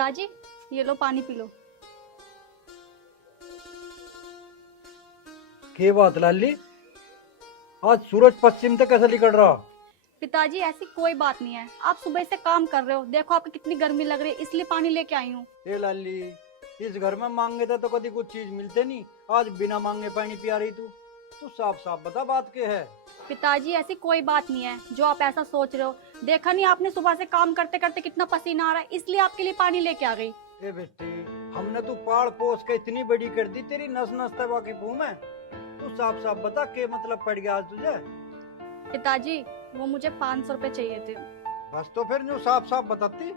पिताजी, ये लो पानी पी लो। के बात लाली, आज सूरज पश्चिम से कैसे निकल रहा? पिताजी ऐसी कोई बात नहीं है, आप सुबह से काम कर रहे हो, देखो आपको कितनी गर्मी लग रही है, इसलिए पानी लेके आई हूँ। ए लाली, इस घर में मांगे थे तो कभी कुछ चीज मिलते नहीं, आज बिना मांगे पानी पिया रही तू। तू साफ साफ बता बात के है। पिताजी ऐसी कोई बात नहीं है जो आप ऐसा सोच रहे हो। देखा नहीं आपने सुबह से काम करते करते कितना पसीना आ रहा है, इसलिए आपके लिए पानी लेके आ गई। ए बेटी, हमने तू पाड़ पोस के इतनी बड़ी कर दी, तेरी नस नस तक वाकिफ हूं मैं। तू साफ साफ बता के मतलब पड़ गया आज तुझे? पिताजी, वो मुझे 500 रुपए चाहिए थे। बस तो फिर न्यू साफ साफ बताती,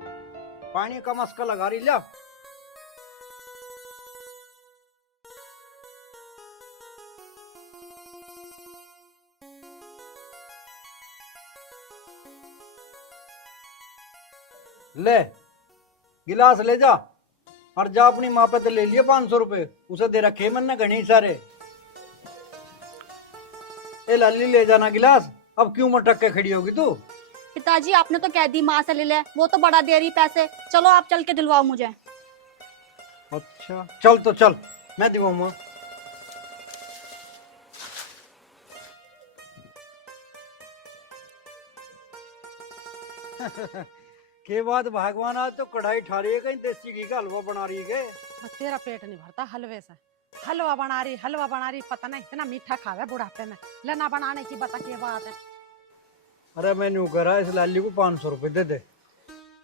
पानी का मस्का लगा रही ला। ले गिलास ले जा और जा अपनी माँ पे तो ले लिए 500 रुपए, उसे दे रखे मन ने घनी सारे। ए लाली ले जाना गिलास, अब क्यों मटक के खड़ी होगी तू? पिताजी आपने तो कह दी माँ से ले ले, वो तो बड़ा दे रही पैसे। चलो आप चल के दिलवाओ मुझे। अच्छा चल तो चल, मैं दिवाऊंगा। के बाद भगवान आज तो कढ़ाई ठा रही है, कहीं देसी घी का हलवा बना रही है। बस तेरा पेट नहीं भरता हलवे से। हलवा बना रही, पता नहीं इतना मीठा खावे बुढ़ापे में। लेना बनाने की बता की बात है। अरे मैं न्यू करा, इस लाली को 500 रुपए दे दे।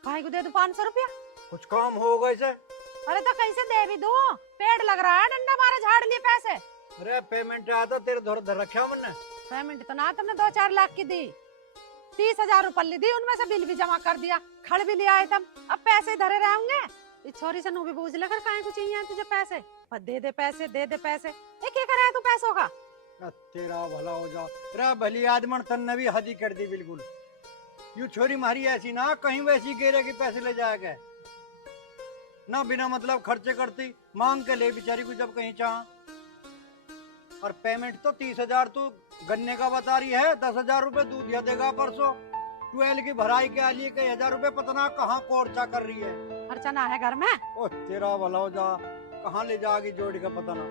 काहे को दे दू 500 रुपया? कुछ काम होगा इसे? अरे तो कैसे दे भी दू? पेट लग रहा है, डंडा मारे झाड़ लिए पैसे। अरे पेमेंट आया था तेरे धर धर रखा मैंने। पेमेंट तो ना तुमने 2-4 लाख की दी, 30,000 रुपये दी, उनमें से बिल भी जमा कर दिया, खड़ भी लिया है तुम। अब पैसे धरे रहेंगे। इस छोरी से नू भी पूछ लेकर काहे को चाहिए तुझे पैसे? दे दे पैसे, दे दे पैसे। ये क्या करे तू पैसों का? तेरा भला हो जा। रे भली आदमन तन ने भी हदी कर दी बिल्कुल। यू छोरी मारी ऐसी ना कहीं वैसी गेरे के पैसे ले जाएगा ना, बिना मतलब खर्चे करती, मांग के ले बेचारी को जब कहीं चाह। और पेमेंट तो 30,000 तू गन्ने का बता रही है, 10,000 रुपए दूध दिया देगा परसों। 12 की भराई के लिए कई 1,000 रुपए पता ना कहाँ कोर्चा कर रही है। खर्चा ना है घर में? ओ तेरा भला हो जा, कहाँ ले जाएगी जोड़ का पता ना।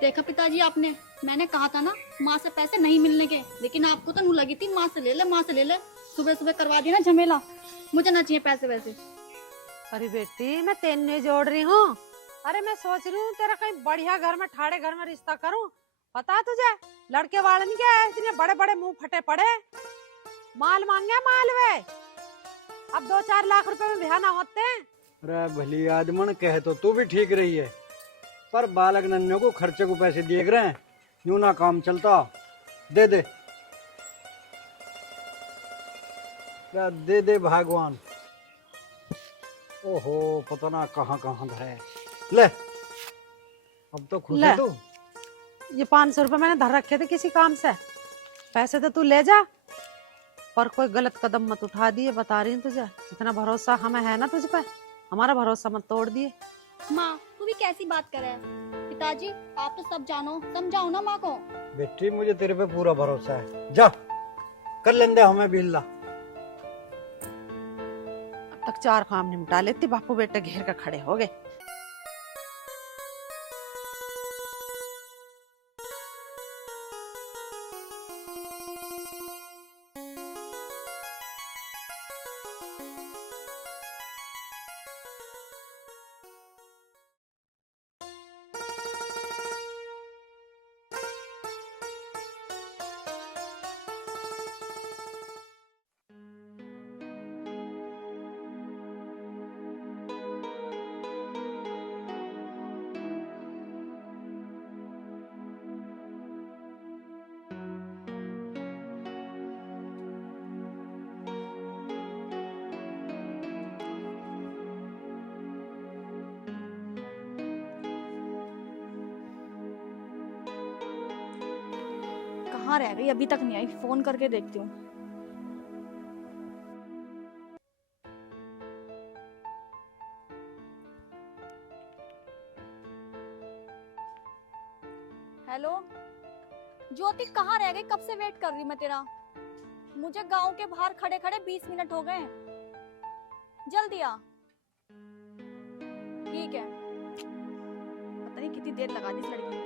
देखा पिताजी आपने, मैंने कहा था ना माँ से पैसे नहीं मिलने के, लेकिन आपको तो नू लगी थी माँ से ले ले, माँ से ले ले। सुबह सुबह करवा दिया ना झमेला, मुझे ना चाहिए पैसे वैसे। अरे बेटी मैं तेने जोड़ रही हूँ। अरे मैं सोच रही हूँ तेरा कहीं बढ़िया घर में, ठाड़े घर में रिश्ता करूँ। पता है तुझे लड़के वाले नहीं क्या इतने बड़े बड़े मुंह फटे पड़े, माल मांगे माल वे। अब 2-4 लाख रुपए में ब्याह ना होते हैं। अरे भली आदमन कहे तो तू भी ठीक रही है, पर बालक नन्हे को खर्चे को पैसे दिए रहे हैं, यूं ना काम चलता। दे दे दे दे भगवान। ओहो पता ना कहाँ कहाँ है। ले अब तो खुश है तू? ये 500 रुपए मैंने धर रखे थे किसी काम से, पैसे तो तू ले जा, पर कोई गलत कदम मत उठा दिए। बता रही हूँ तुझे, जितना भरोसा हमें है ना तुझ पे, हमारा भरोसा मत तोड़ दिए। माँ तू भी कैसी बात करे? पिताजी आप तो सब जानो, समझाओ ना माँ को। बेटी मुझे तेरे पे पूरा भरोसा है, जा कर लेंगे हमें बिल्ला। अब तक 4 काम निपटा लेती, बापू बेटे घेर कर खड़े हो गए। कहाँ रह गई, अभी तक नहीं आई, फोन करके देखती हूँ। हेलो ज्योति, कहाँ रह गई? कब से वेट कर रही मैं तेरा। मुझे गांव के बाहर खड़े खड़े 20 मिनट हो गए। जल्दी आ। ठीक है, पता नहीं कितनी देर लगा दी इस लड़की ने।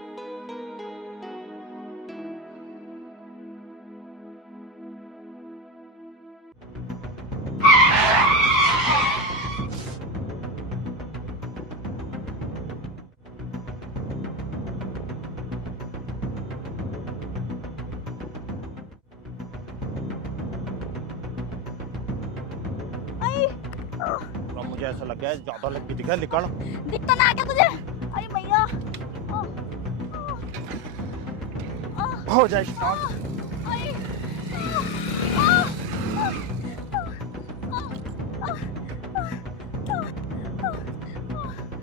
मुझे ऐसा लग गया है ज्यादा लग दिखा निकल। दिखता ना क्या तुझे? अरे भैया, हो जाए स्टार्ट। अरे,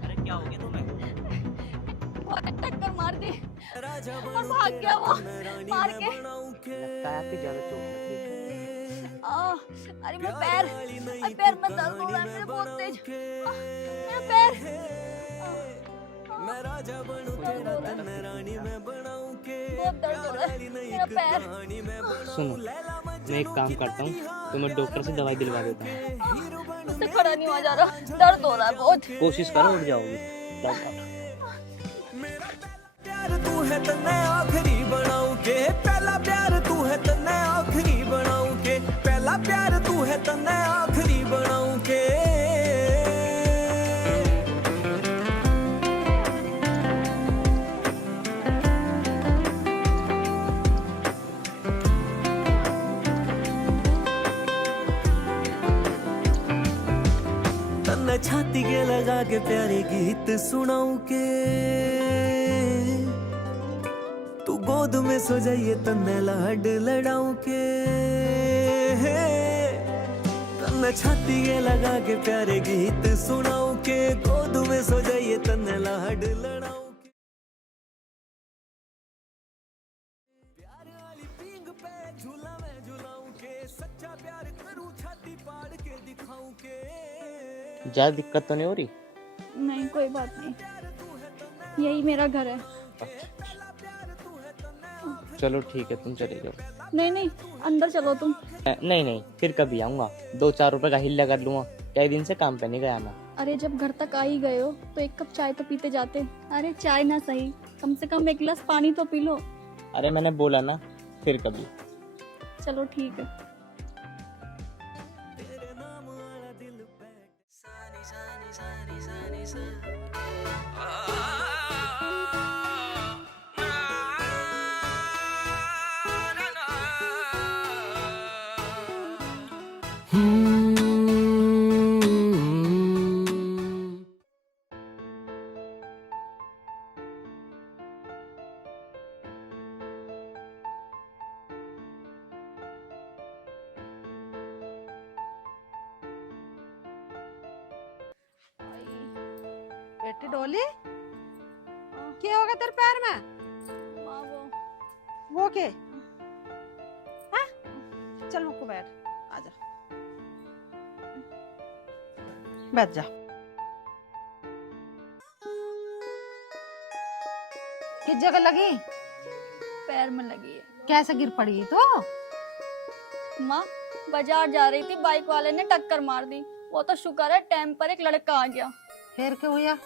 अरे क्या हो गया तुम्हें? बहुत टक्कर मार दी और भाग गया वो मार के। लगता है आपकी ज्यादा चोट लग गई। अरे मेरा पैर, अरे पैर में दर्द हो रहा है मेरे बहुत तेज। मेरा पैर बहुत दर्द हो रहा है मेरा पैर। सुनो, मैं एक काम करता हूँ, तो मैं डॉक्टर से दवाई दिलवा देता हूँ। मुझसे खड़ा नहीं हुआ जा रहा, दर्द हो रहा है बहुत। कोशिश करो उठ जाओगी। प्यार तू है तन्ने आखिरी बनाऊं के, पहला प्यार तू है तन्ने आखिरी बनाऊं के, पहला प्यार तू है तन्ने आखिरी बनाऊं के। तन्ने छाती के लगा के प्यारे गीत सुनाऊं के, तू गोद में सो जाइए तन्ने लाड लड़ाऊं के। तन्ने छाती के लगा के प्यारे गीत सुनाऊं के, गोद में सो जाइए तन्ने लाड लड़ाऊं के। प्यार वाली पींग पे झूला मैं झूलाऊं के, सच्चा प्यार करूं छाती पाड़ के दिखाऊं के। ज्यादा दिक्कत तो नहीं हो रही? नहीं कोई बात नहीं, यही मेरा घर है। चलो ठीक है, तुम चले जाओ। नहीं नहीं, अंदर चलो तुम। नहीं नहीं, फिर कभी आऊंगा, 2-4 रुपए का हिल्ला कर लूंगा। कई दिन से काम पे नहीं गया मैं। अरे जब घर तक आ ही गए हो तो एक कप चाय तो पीते जाते। अरे चाय ना सही, कम से कम एक गिलास पानी तो पी लो। अरे मैंने बोला ना, फिर कभी। चलो ठीक है। बेटी डोली, क्या हो गया तेरे पैर में? माँ वो के? हाँ? चल मुझको बैठ, आजा, बैठ जा। किस जगह लगी? पैर में लगी है। कैसे गिर पड़ी तो? माँ बाजार जा रही थी, बाइक वाले ने टक्कर मार दी। वो तो शुक्र है टाइम पर एक लड़का आ गया। फिर क्या हुआ?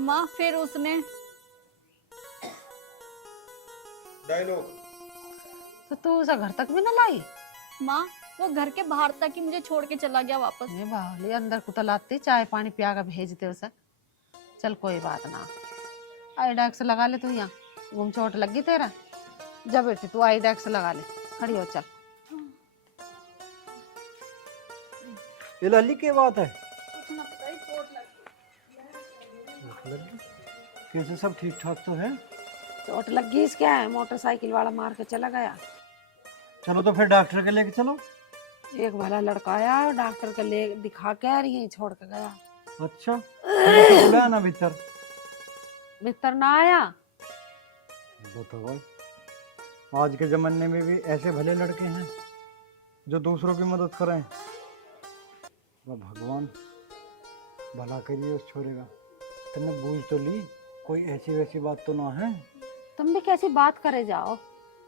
माँ फिर उसने डायलॉग। तो तू उसे घर तक भी ना लाई? माँ वो घर के बाहर तक ही मुझे छोड़ के चला गया वापस। ये बावली, अंदर को तो लाती, चाय पानी पिया कर भेजते उसे। चल कोई बात ना, आईडेक्स लगा ले तू। यहाँ गुम चोट लगी तेरा, जा बेटी तू आईडेक्स लगा ले, खड़ी हो चल। ये लल्ली की बात है। कैसे सब ठीक ठाक तो है? चोट लगी इसके है, मोटरसाइकिल वाला मार के चला गया। चलो तो फिर डॉक्टर के लेके चलो। एक भला लड़का आया, डॉक्टर के ले दिखा के आ रही है, छोड़ के गया। अच्छा तो बुलाया ना भीतर? भीतर ना आया। बताओ, आज के जमाने में भी ऐसे भले लड़के हैं जो दूसरों की मदद करें। वाह भगवान, भला करिए उस छोरे का। तुमने बूझ तो ली, कोई ऐसी वैसी बात तो ना है? तुम भी कैसी बात करे जाओ।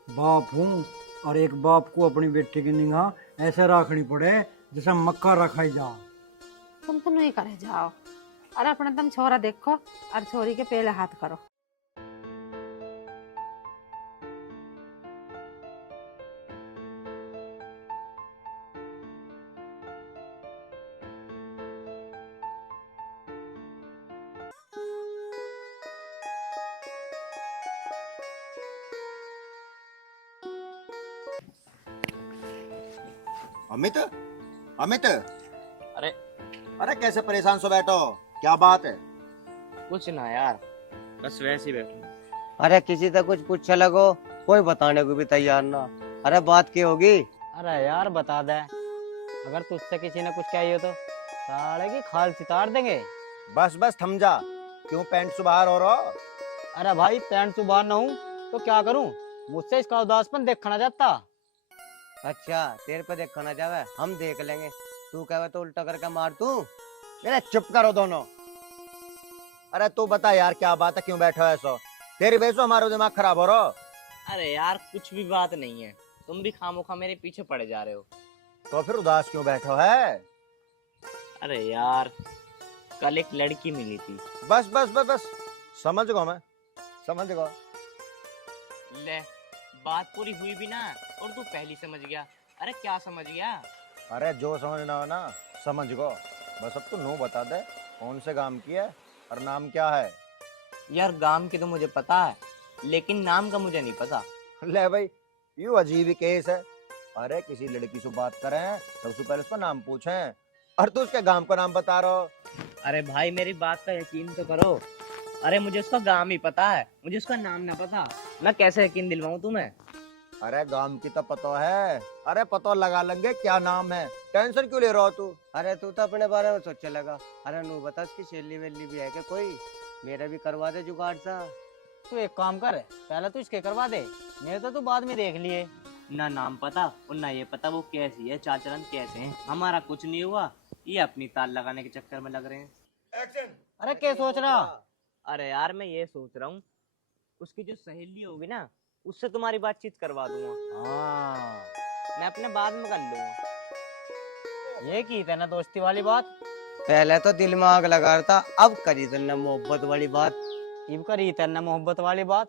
बाप हूँ, और एक बाप को अपनी बेटी की निगाह ऐसे रखनी पड़े जैसे मक्का रखाई जा। तुम तो नहीं करे जाओ। अरे अपने तुम छोरा देखो और छोरी के पहले हाथ करो। अमित, अमित, अरे अरे कैसे परेशान सो बैठो, क्या बात है? कुछ ना यार, बस वैसे ही बैठा। अरे किसी से कुछ पूछ लगो, कोई बताने को भी तैयार ना। अरे बात की होगी? अरे यार बता दे, अगर तुझसे किसी ने कुछ कही हो तो साले की खाल सितार देंगे। बस बस थम जा, क्यों पैंट सुबह हो रहा? अरे भाई पैंट सुबह ना हूँ तो क्या करूँ, मुझसे इसका उदासपन देखा ना जाता। अच्छा तेरे पे देखो ना जावे, हम देख लेंगे। तू कहे तो उल्टा करके मार तू। अरे चुप करो दोनों। अरे तू बता यार क्या बात है, क्यों बैठो ऐसा? तेरी वजह से हमारा दिमाग खराब हो रहा। अरे यार कुछ भी बात नहीं है, तुम भी खामोखा मेरे पीछे पड़े जा रहे हो। तो फिर उदास क्यों बैठो है? अरे यार कल एक लड़की मिली थी। बस बस बस बस, समझ गो, मैं समझ गो। ले बात पूरी हुई भी ना और तू पहली समझ गया। अरे क्या समझ गया? अरे जो समझना हो ना समझ गो। बस अब तू नो बता दे कौन से गांव की है और नाम क्या है? यार गांव की तो मुझे पता है, लेकिन नाम का मुझे नहीं पता। ले भाई, यू अजीब ही केस है। अरे किसी लड़की से बात करें सबसे पहले उसका नाम पूछें, और तू उसके गांव का नाम बता रहा हो। अरे भाई मेरी बात का यकीन तो करो। अरे मुझे उसका गांव ही पता है, मुझे उसका नाम ना पता, मैं कैसे यकीन दिलवाऊं तुम्हें? अरे गांव की तो पता है, अरे पता लगा लेंगे क्या नाम है, टेंशन क्यों ले रहा हो तू? अरे तू तो अपने बारे में सोचने लगा। अरे नू बता उसकी सहेली वेली भी है क्या कोई? मेरा भी करवा दे जुगाड़ सा। तू एक काम कर, पहले तू इसके करवा दे, मेरे तो तू बाद में देख लिए। ना नाम पता और ना ये पता वो कैसी है, चाल चलन कैसे हैं। हमारा कुछ नहीं हुआ, ये अपनी ताल लगाने के चक्कर में लग रहे हैं। अरे क्या सोच रहा? अरे यार मैं ये सोच रहा हूँ उसकी जो सहेली होगी ना उससे तुम्हारी बातचीत करवा दूंगा। हाँ मैं अपने बाद में कर लूंगा। ये की थी ना दोस्ती वाली बात। पहले तो दिल में आग लगा रहा था, अब करी तुमने मोहब्बत वाली बात। इब करी थी ना मोहब्बत वाली बात।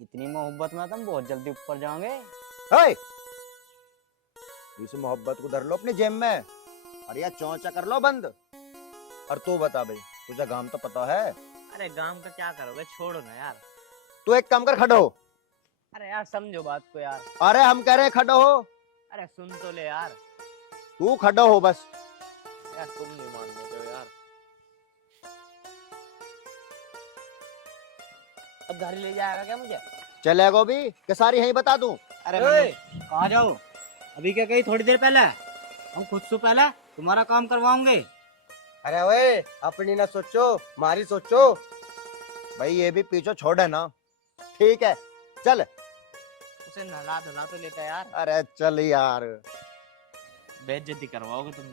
इतनी मोहब्बत में तुम बहुत जल्दी ऊपर जाओगे। हे! इस मोहब्बत को धर लो अपनी जेब में और या चौंचा कर लो बंद। और तू बता भाई, तुझे गांव तो पता है? अरे गांव का क्या करोगे, छोड़ो ना यार। तू एक काम कर, खड़ो हो। अरे यार समझो बात को यार। अरे हम कह रहे हैं खड़ो हो। अरे सुन तो ले यार। तू खड़ो हो बस। यार तुम नहीं मान रहे हो यार। अब घर ले जाएगा क्या मुझे? चलेगा भी कि सारी यही बता दूं? अरे कहाँ जाओ? अभी क्या कही थोड़ी देर पहले, हम खुद से पहले तुम्हारा काम करवाओगे। अरे ओए अपनी ना सोचो, मारी सोचो। भाई ये भी पीछे छोड़ है ना, ठीक है चल। उसे नहला धुला तो लेता यार। अरे चल यार। बेइज्जती करवाओगे तुम।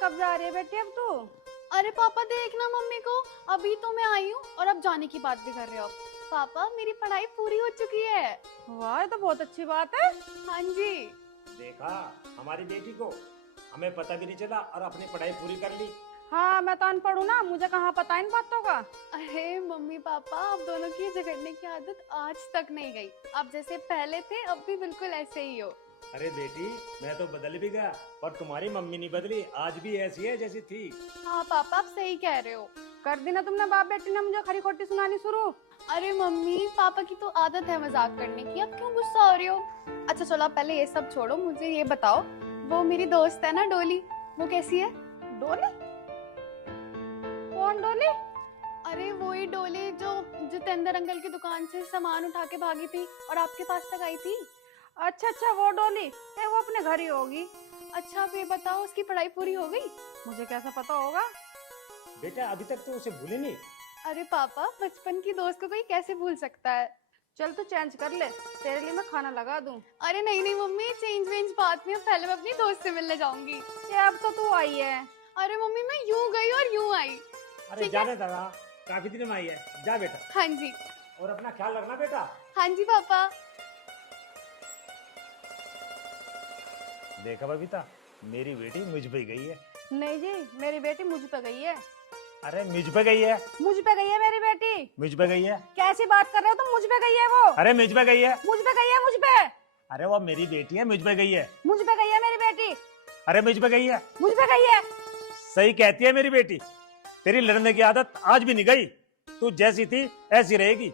कब जा रही है बेटी अब तू? अरे पापा देखना मम्मी को, अभी तो मैं आई हूँ और अब जाने की बात भी कर रहे हो। पापा मेरी पढ़ाई पूरी हो चुकी है। वाह ये तो बहुत अच्छी बात है। हाँ जी। देखा हमारी बेटी को, हमें पता भी नहीं चला और अपनी पढ़ाई पूरी कर ली। हाँ मैं तो अनपढ़ हूँ ना, मुझे कहाँ पता है इन बातों का। अरे मम्मी पापा आप दोनों की झगड़ने की आदत आज तक नहीं गई। आप जैसे पहले थे अब भी बिल्कुल ऐसे ही हो। अरे बेटी मैं तो बदल भी गया पर तुम्हारी मम्मी नहीं बदली, आज भी ऐसी है जैसी थी। हाँ पापा आप सही कह रहे हो। कर दी ना तुमने बाप बेटी ने मुझे खरी खोटी सुनानी शुरू। अरे मम्मी पापा की तो आदत है मजाक करने की, अब क्यों गुस्सा हो रही हो? अच्छा चलो आप पहले ये सब छोड़ो, मुझे ये बताओ वो मेरी दोस्त है ना डोली, वो कैसी है? डोली? कौन डोली? अरे वही डोली जो जितेंद्र अंकल की दुकान से सामान उठा के भागी थी और आपके पास तक आई थी। अच्छा अच्छा वो डोली है, वो अपने घर ही होगी। अच्छा अब ये बताओ उसकी पढ़ाई पूरी हो गई? मुझे कैसा पता होगा? बेटा अभी तक तो उसे भूले नहीं। अरे पापा बचपन की दोस्त को कोई कैसे भूल सकता है? चल तू चेंज कर ले, तेरे लिए मैं खाना लगा दूं। अरे नहीं नहीं मम्मी चेंज वेंज बात में, पहले मैं अपनी दोस्त से मिलने जाऊंगी। ये अब तो तू आई है। अरे मम्मी मैं यूं गई और यूं आई। अरे ठीक जाने दादा, काफी दिन में आई है, जा बेटा। हाँ जी। और अपना ख्याल रखना बेटा। हाँ जी पापा। देखा बबीता, मेरी बेटी मुझ पे गई है। नहीं जी, मेरी बेटी मुझ पे गई है। अरे मुझ पे गई है, मुझ पे गई है मेरी बेटी। मुझ पे गई है। कैसी बात कर रहे हो तुम? मुझ पे गई है वो। अरे मुझ पे गई है। मुझ पे गई है, मुझ पे। अरे वो मेरी बेटी है, मुझ पे गई है। मुझ पे गई है मेरी बेटी। अरे मुझ पे गई है। मुझ पे गई है। सही कहती है मेरी बेटी। तेरी लड़ने की आदत आज भी नहीं गई। तू जैसी थी ऐसी रहेगी।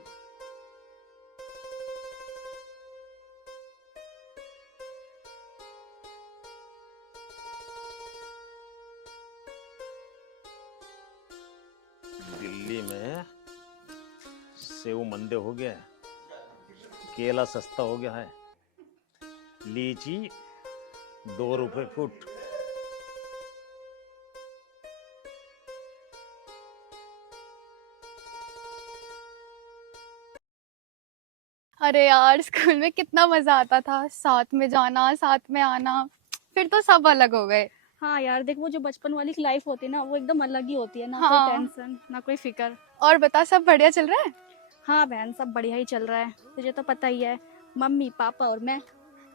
दिल्ली में सेव मंदे हो गया है, केला सस्ता हो गया है, लीची 2 रुपए फुट। अरे यार, स्कूल में कितना मजा आता था, साथ में जाना साथ में आना। फिर तो सब अलग हो गए। हाँ यार देख, वो जो बचपन वाली लाइफ होती है ना, वो एकदम अलग ही होती है ना। हाँ। कोई टेंशन ना कोई फिक्र। और बता, सब बढ़िया चल रहा है? हाँ बहन, सब बढ़िया ही चल रहा है। तुझे तो पता ही है, मम्मी पापा और मैं।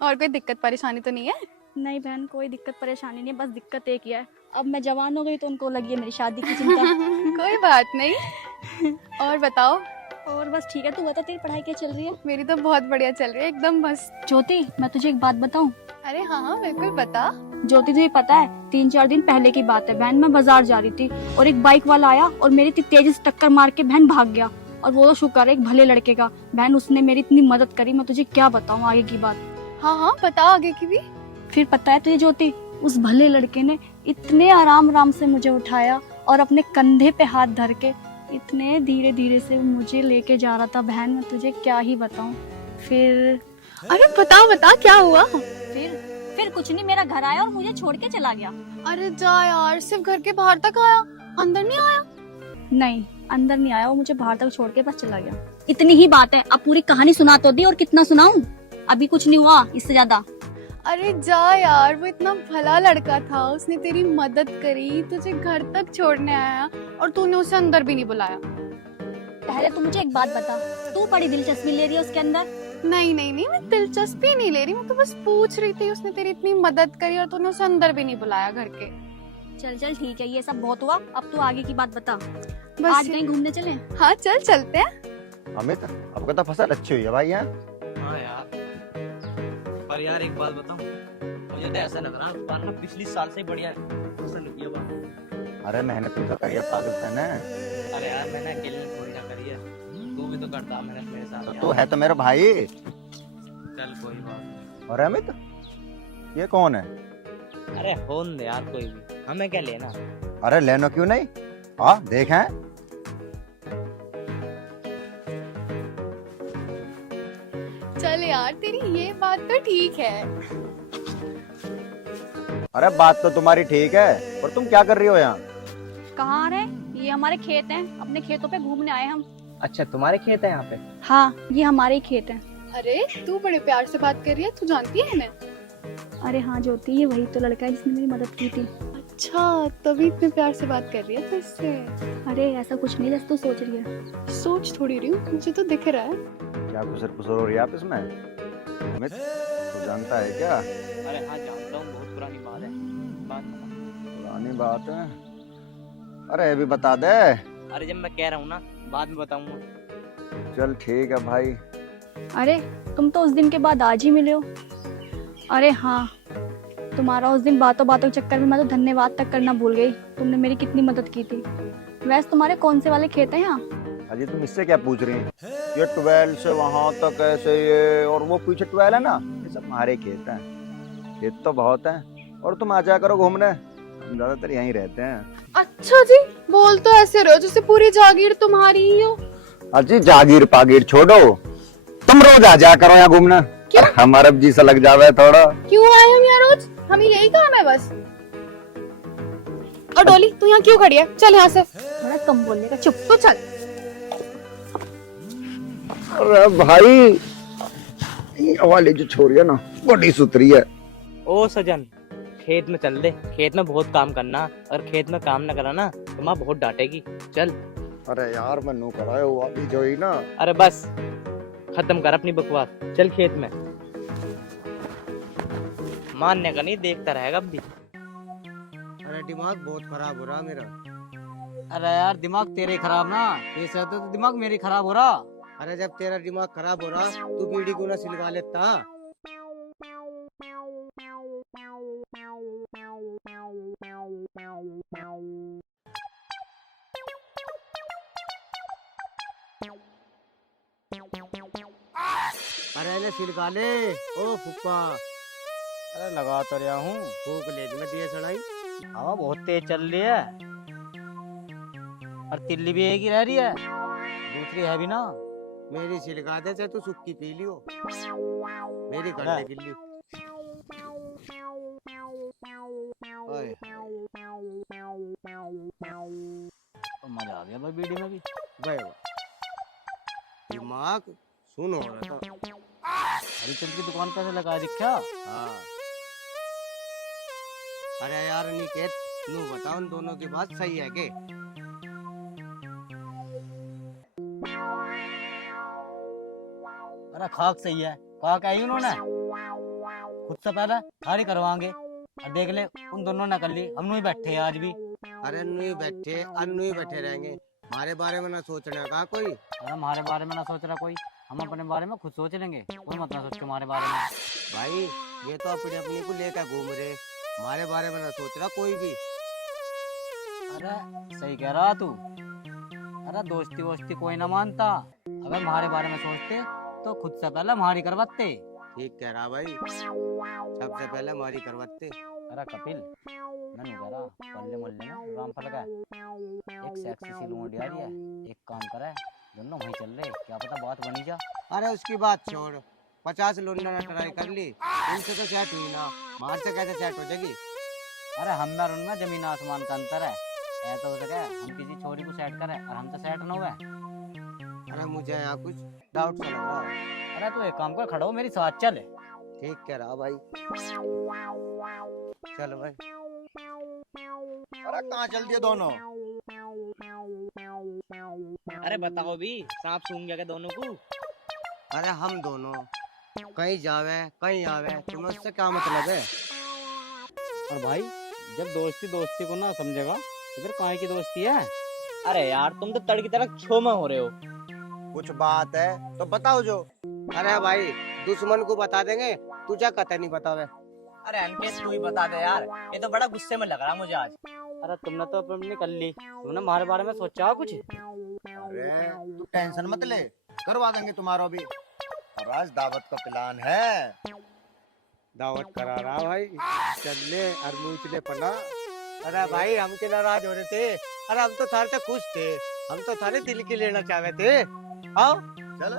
और कोई दिक्कत परेशानी तो नहीं है? नहीं बहन, कोई दिक्कत परेशानी नहीं है, बस दिक्कत एक ही है, अब मैं जवान हो गई तो उनको लगी है मेरी शादी की चिंता। कोई बात नहीं। और बताओ। और बस ठीक है, तू बता तेरी पढ़ाई क्या चल रही है? मेरी तो बहुत बढ़िया चल रही है, एकदम मस्त। ज्योति, मैं तुझे एक बात बताऊं? अरे हाँ हाँ, बिल्कुल बता। ज्योति तुझे पता है, 3-4 दिन पहले की बात है बहन, मैं बाजार जा रही थी और एक बाइक वाला आया और मेरी इतनी तेजी से टक्कर मार के बहन भाग गया। और वो तो शुक्र है एक भले लड़के का, बहन उसने मेरी इतनी मदद करी, मैं तुझे क्या बताऊं आगे की बात। हाँ हाँ, बता आगे की भी। फिर पता है तुझे ज्योति, उस भले लड़के ने इतने आराम आराम से मुझे उठाया और अपने कंधे पे हाथ धर के इतने धीरे धीरे से मुझे लेके जा रहा था बहन, मैं तुझे क्या ही बताऊं। फिर अरे बता बता, क्या हुआ? फिर कुछ नहीं, मेरा घर आया और मुझे छोड़ के चला गया। अरे जा यार, सिर्फ घर के बाहर तक आया, अंदर नहीं आया? नहीं, अंदर नहीं आया, वो मुझे बाहर तक छोड़ के बस चला गया। इतनी ही बात है, अब पूरी कहानी सुना तो दी, और कितना सुनाऊं? अभी कुछ नहीं हुआ इससे ज्यादा। अरे जा यार, वो इतना भला लड़का था, उसने तेरी मदद करी, तुझे घर तक छोड़ने आया और तूने उसे अंदर भी नहीं बुलाया। पहले तू मुझे एक बात बता, तू बड़ी दिलचस्पी ले रही है उसके अंदर? नहीं नहीं नहीं, मैं दिलचस्पी नहीं ले रही, मैं तो बस पूछ रही थी, उसने तेरी इतनी मदद करी और तूने उसे अंदर भी नहीं बुलाया घर के। चल चल ठीक है, ये सब बहुत हुआ, अब तू आगे की बात बता। बस आज कहीं घूमने चले? हाँ चल चलते हैं। अमित, अब तो फसल अच्छी हुई है भाई यहाँ। हाँ यार, पर यार एक बात बताऊं, मुझे तो ऐसा लग रहा है बार ना पिछली साल से बढ़िया फसल हुई है बार। अरे मेहनत तो करिए पागलपन है। अरे यार, मैंने अकेले ने थोड़ी ना करी है, तू भी तो करता मेहनत मेरे साथ तो यार। तू है तो मेरा भाई। चल कोई बात नहीं। और अमित, ये कौन है? अरे होन दे यार, कोई भी, हमें क्या लेना। अरे लेनो क्यों नहीं, हाँ देख हैं। चल यार, तेरी ये बात तो ठीक है। अरे बात तो तुम्हारी ठीक है, पर तुम क्या कर रही हो यहाँ? कहाँ आ रहे? ये हमारे खेत हैं, अपने खेतों पे घूमने आए हम। अच्छा, तुम्हारे खेत है यहाँ पे? हाँ, ये हमारे ही खेत हैं। अरे तू बड़े प्यार से बात कर रही है, तू जानती है इन्हें? अरे हाँ ज्योति, ये वही तो लड़का है जिसने मेरी मदद की थी। अच्छा, तभी इतने प्यार से बात कर रही है तो इससे। अरे ऐसा कुछ नहीं, जैसे तू सोच रही है। सोच थोड़ी रही हूँ, मुझे तो दिख रहा है। क्या कुसर पुसर हो रही है आप इसमें? अमित, तू जानता है क्या? अरे हाँ जानता हूँ, बहुत पुरानी बात है, बात बता। पुरानी बात है? अरे अभी बता दे। अरे जब मैं कह रहा हूँ ना, बाद में बताऊंगा। चल ठीक है भाई। अरे तुम तो उस दिन के बाद आज ही मिले हो। अरे हाँ, तुम्हारा उस दिन बातों बातों के चक्कर में मैं तो धन्यवाद तक करना भूल गई, तुमने मेरी कितनी मदद की थी। वैसे तुम्हारे कौन से वाले खेत हैं यहाँ? अजी तुम इससे क्या पूछ रही हैं? ये 12 से वहां तक ऐसे, ये और वो पीछे 12 है ना, ये सब हमारे खेत हैं। खेत तो बहुत हैं, और तुम आ जाया करो घूमने, हम ज्यादातर यहीं रहते हैं। अच्छा जी, बोल तो ऐसे रहो जैसे पूरी जागीर तुम्हारी ही हो। अजी जागीर पागीर छोड़ो, तुम रोज आ जाया करो यहाँ घूमना, हमारा जी सा लग जावे थोड़ा। क्यों आए हम यहाँ रोज? हमें यही काम है बस। और डोली, तू यहाँ क्यों खड़ी है? चल यहाँ से। थोड़ा कम बोलने का, चुप। तो चल। अरे भाई, ये वाली जो छोरी है ना, बड़ी सुथरी है। ओ सजन, खेत में चल दे, खेत में बहुत काम करना, और खेत में काम न करा ना तो माँ बहुत डांटेगी। चल। अरे यार मैं नू कराए वो वाली जो ही ना। अरे बस खत्म कर अपनी बकवास, चल खेत में। मानने का नहीं, देखता रहेगा अब भी। अरे दिमाग बहुत खराब हो रहा मेरा। अरे यार दिमाग तेरे खराब ना, ऐसा तो दिमाग मेरी खराब हो रहा। अरे जब तेरा दिमाग खराब हो रहा तू बीड़ी क्यों ना सिलवा लेता? अरे ले सिलवा ले ओ फुप्पा। अरे लगा तो रहा हूँ, फूक लेज में दिए सड़ाई। हवा बहुत तेज चल रही है और तिल्ली भी एक ही रह रही है, दूसरी है भी ना। मेरी सिलगा दे चाहे तू सुक्की पी लियो, मेरी कर दे गिल्ली। ओए तो मजा आ गया भाई बीड़ी में भी। भाई दिमाग सुन हो रहा था। हरिचंद की दुकान पे से लगा दिखा। हाँ अरे यार निकेत नू बता उन दोनों की बात सही है के? अरे खाक सही है, खाक आई उन्होंने खुद से पहले थारी करवाएंगे और देख ले उन दोनों ने कर ली, हम नहीं बैठे हैं आज भी। अरे अन्नू ही बैठे रहेंगे, हमारे बारे में ना सोचना का कोई। अरे हमारे बारे में ना सोच रहा कोई, हम अपने बारे में खुद सोच लेंगे, कोई मत ना सोच के हमारे बारे में। भाई ये तो अपनी अपनी को लेकर घूम रहे, हमारे बारे में ना सोच रहा कोई भी। अरे सही कह रहा तू। अरे दोस्ती वोस्ती कोई ना मानता, अगर हमारे बारे में सोचते तो खुद से पहले हमारी करवाते। ठीक कह रहा भाई, सबसे पहले हमारी करवाते। अरे कपिल मैं कह रहा मोहल्ले मोहल्ले में रामफल का एक सेक्सी सी लूंडी आ रही है, एक काम करे दोनों वहीं चल रहे, क्या पता बात बनी जा। अरे उसकी बात छोड़, 50 लोंडा ने ट्राई कर ली, उनसे तो सेट हुई ना, मार से कैसे सेट हो जाएगी? अरे हम और उनमें जमीन आसमान का अंतर है, ऐसा हो सके हम किसी छोरी को सेट करें और हम तो सेट ना हुए। अरे मुझे यहाँ कुछ डाउट सा लग रहा है। अरे तू एक काम कर, खड़ा हो मेरी साथ चल। ठीक कह रहा भाई, चल भाई। अरे कहाँ चल दिए दोनों? अरे बताओ भी, सांप सूंघ गया क्या दोनों को? अरे हम दोनों कहीं जावे कहीं आवे, तुम्हें उससे क्या मतलब है? और भाई जब दोस्ती दोस्ती को ना समझेगा तो फिर काहे की दोस्ती है? अरे यार तुम तो तड़की तरह छो में हो रहे हो। कुछ बात है तो बताओ जो। अरे भाई दुश्मन को बता देंगे, तुझे कतई नहीं बतावे। अरे अनकेत तू ही बता दे यार, ये तो बड़ा गुस्से में लग रहा मुझे आज। अरे तुमने तो अपनी कर ली, तुमने हमारे बारे में सोचा कुछ? अरे तू टेंशन मत ले, करवा देंगे तुम्हारा भी। और आज दावत का प्लान है। दावत करा रहा भाई, चल ले और मूछ ले पना। अरे भाई हम के नाराज हो रहे थे, अरे हम तो थारे से खुश थे, हम तो थारे दिल की लेना चाहते थे। आओ चल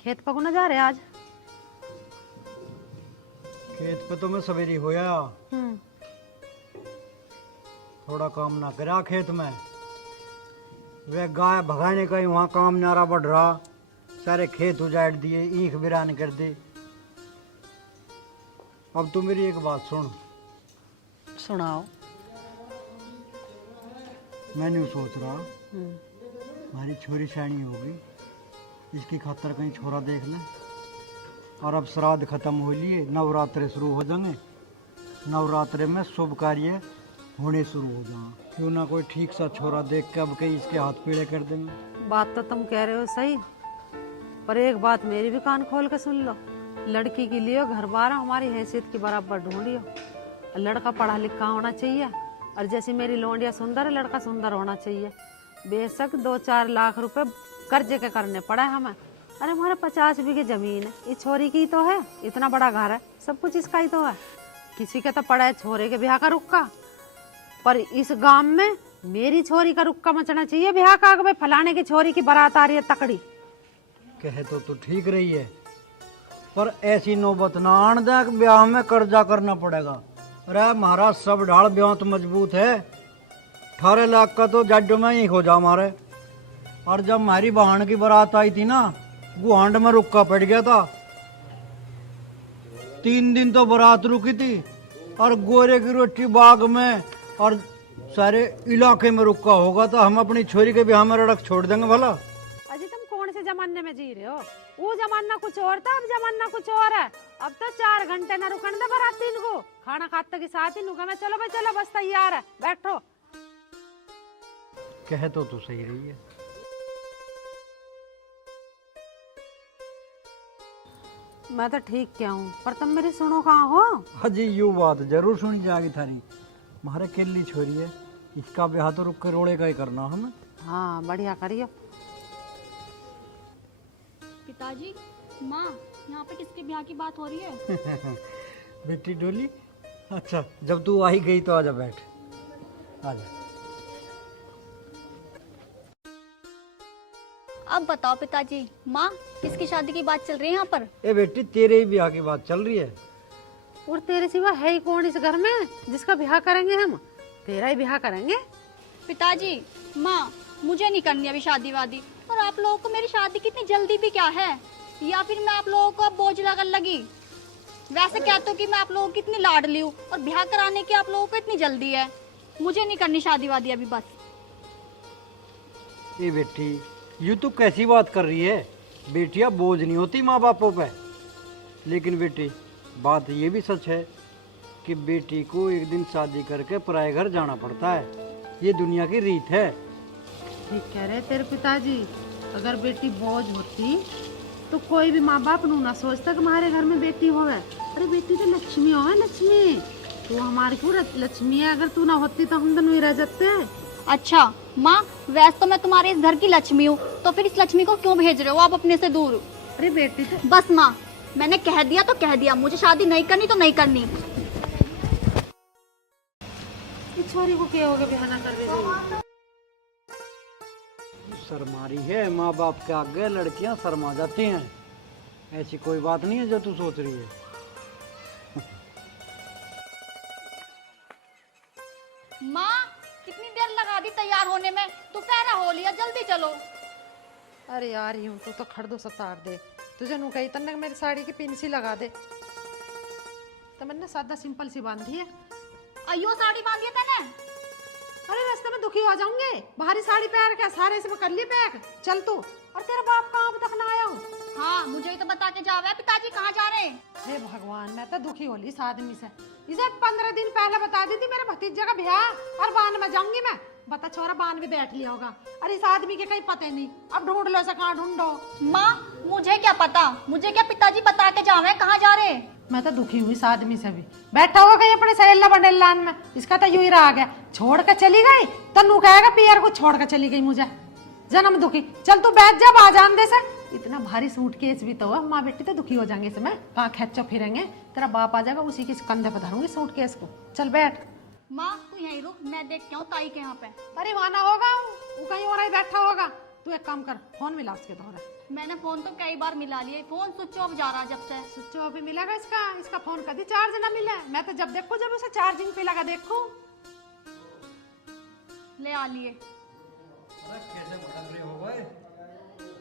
खेत पकना जा रहे आज? खेत पे तो मैं सवेरी होया, थोड़ा काम ना करा खेत में। वे गाय भगाने का ही वहाँ काम नारा बढ़ रहा, सारे खेत उजाड़ दिए, ईख बिरान कर दी। अब तू मेरी एक बात सुन। सुनाओ। मैं नहीं सोच रहा हमारी छोरी सैनी होगी, इसकी खातर कहीं छोरा देख लें। और अब श्राद्ध खत्म हो लिए, नवरात्रे शुरू हो जाएंगे, नवरात्रे में शुभ कार्य होने शुरू हो जाए, क्यों ना कोई ठीक सा छोरा देख के अब कहीं इसके हाथ पीड़े कर देंगे। बात तो तुम कह रहे हो सही, पर एक बात मेरी भी कान खोल के सुन लो। लड़की के लिए घर बार हमारी हैसियत के बराबर ढूंढियो। लड़का पढ़ा लिखा होना चाहिए, और जैसी मेरी लौंडिया सुंदर है, लड़का सुंदर होना चाहिए। बेशक 2-4 लाख रुपए कर्जे के करने पड़े हमें। अरे हमारे 50 बीघे जमीन है, इस छोरी की तो है, इतना बड़ा घर है, सब कुछ इसका ही तो है। किसी के तो पड़ा है छोरे के ब्याह का रुक्का, पर इस गांव में मेरी छोरी का रुक्का मचना चाहिए ब्याह का। भाई फलाने की छोरी की बारात आ रही है तकड़ी। कहे तो ठीक रही है, पर ऐसी नौबत ना आन दे कि ब्याह में कर्जा करना पड़ेगा। अरे महाराज सब ढाल ब्याह तो मजबूत है, 18 लाख का तो जड्ड में ही हो जा हमारे। और जब हमारी बहन की बारात आई थी ना, गुहांड में रुक्का पड़ गया था, 3 दिन तो बारात रुकी थी, और गोरे की रोटी बाग में और सारे इलाके में रुका होगा तो हम अपनी छोरी के ब्याह में रड़क छोड़ देंगे भला। अजी तुम कौन से जमाने में जी रहे हो? वो जमाना कुछ और था, अब जमाना कुछ और है। अब तो 4 घंटे न रुकने दे बाराती इनको, खाना खाते के साथ ही नुका में चलो भाई चलो बस तैयार है बैठो। कह तो सही रही है। मैं तो ठीक क्या हूँ, पर तुम मेरी सुनो कहाँ हो? अजी यू बात जरूर सुनी जाएगी थारी। हमारे केली छोरी है, इसका ब्याह तो रुक के रोड़े का ही करना हमें। हाँ बढ़िया करियो। पिताजी, माँ, यहाँ पे किसके ब्याह की बात हो रही है? बेटी डोली, अच्छा जब तू आई गई तो आजा बैठ, आजा। अब बताओ पिताजी, माँ, किसकी शादी की बात चल रही है यहाँ पर? ए बेटी तेरे ही ब्याह की बात चल रही है। और तेरे सिवा है ही कौन इस घर में जिसका ब्याह करेंगे हम? तेरा ही ब्याह करेंगे। पिताजी, माँ, मुझे नहीं करनी अभी शादी वादी। और आप लोगों को मेरी शादी की इतनी जल्दी भी क्या है? या फिर मैं आप लोगों को अब बोझ लगन लगी? वैसे कहते हो कि मैं आप लोगों की इतनी लाडली हूँ और ब्याह कराने की आप लोगों को इतनी जल्दी है। मुझे नहीं करनी शादी वादी अभी बस। ए बेटी, यू तो कैसी बात कर रही है? बेटियां बोझ नहीं होती माँ बापों पे। लेकिन बेटी बात ये भी सच है कि बेटी को एक दिन शादी करके पराए घर जाना पड़ता है। ये दुनिया की रीत है। ठीक कह रहे तेरे पिताजी। अगर बेटी बोझ होती तो कोई भी माँ बाप नू ना सोचता कि हमारे घर में बेटी होवे। अरे बेटी तो लक्ष्मी होवे, लक्ष्मी। तू हमारी पूरा लक्ष्मी है, अगर तू ना होती तो हम दोनों ही रह जाते हैं। अच्छा माँ, वैसे तो मैं तुम्हारे इस घर की लक्ष्मी हूँ, तो फिर इस लक्ष्मी को क्यों भेज रहे हो आप अपने से दूर? अरे बेटी तो बस माँ, मैंने कह दिया तो कह दिया, मुझे शादी नहीं करनी तो नहीं करनी। इस छोरी को क्या हो गया ब्याह ना कर रही हो? शर्मारी है, माँ बाप के आगे लड़कियां शर्मा जाती हैं। ऐसी कोई बात नहीं है जो तू सोच रही है। माँ, कितनी देर लगा दी तैयार होने में? दोपहर हो लिया, जल्दी चलो। अरे यार यूं तो खड़ दो सतार दे। तुझे नु कही तन्ने मेरी साड़ी की पिन सी लगा दे। तो मैंने सादा सिंपल सी बांधी है। अयो साड़ी बांधी है तने? अरे रास्ते में दुखी हो जाऊंगे, बाहरी साड़ी पहन के सारे इसमें कर ली पैक। चल तू। और तेरा बाप कहाँ अब तक ना आया हूँ? हाँ, मुझे ही तो बता के जावे पिताजी कहाँ जा रहे हैं। हे भगवान, मैं तो दुखी होली इस आदमी से। इसे 15 दिन पहले बता दी थी मेरे भतीजे का ब्याह और बान में जाऊंगी मैं। बता छोरा बान भी बैठ लिया होगा। अरे इस आदमी के कहीं पते नहीं, अब ढूंढ लो इसे, कहाँ ढूंढो। माँ, मुझे क्या पता, मुझे क्या पिताजी बता के जावे कहाँ जा रहे हैं। मैं तो दुखी हुई इस आदमी से भी। बैठा होगा कहीं अपने सहेला बंडेलान में, इसका तो यूं ही रहा गया। छोड़ के चली गई तो नू कहेगा पियर को छोड़ के चली गई मुझे। जन्म दुखी। चल तू बैठ जा, बाजान दे से। इतना भारी सूटकेस भी तो है, माँ बेटी तो दुखी हो जाएंगे इसमें। कहाँ खेचो फिरेंगे, तेरा बाप आ जाएगा, उसी के कंधे पर धरूंगी सूटकेस को। चल बैठ। माँ, तू यहीं रुक, मैं देख के आऊँ ताई के यहाँ पे। अरे वहां ना होगा, वो कहीं और ही बैठा होगा। तू एक काम कर, फोन मिला उसके दोहरा। मैंने फोन तो कई बार मिला लिया, फोन स्विच ऑफ जा रहा जब से। स्विच ऑफ भी मिलेगा इसका फोन कभी चार्ज ना मिले। मैं तो जब देखूं जब उसे चार्जिंग पे लगा देखूं। ले आ लिए। अरे कैसे भटक रहे हो भाई?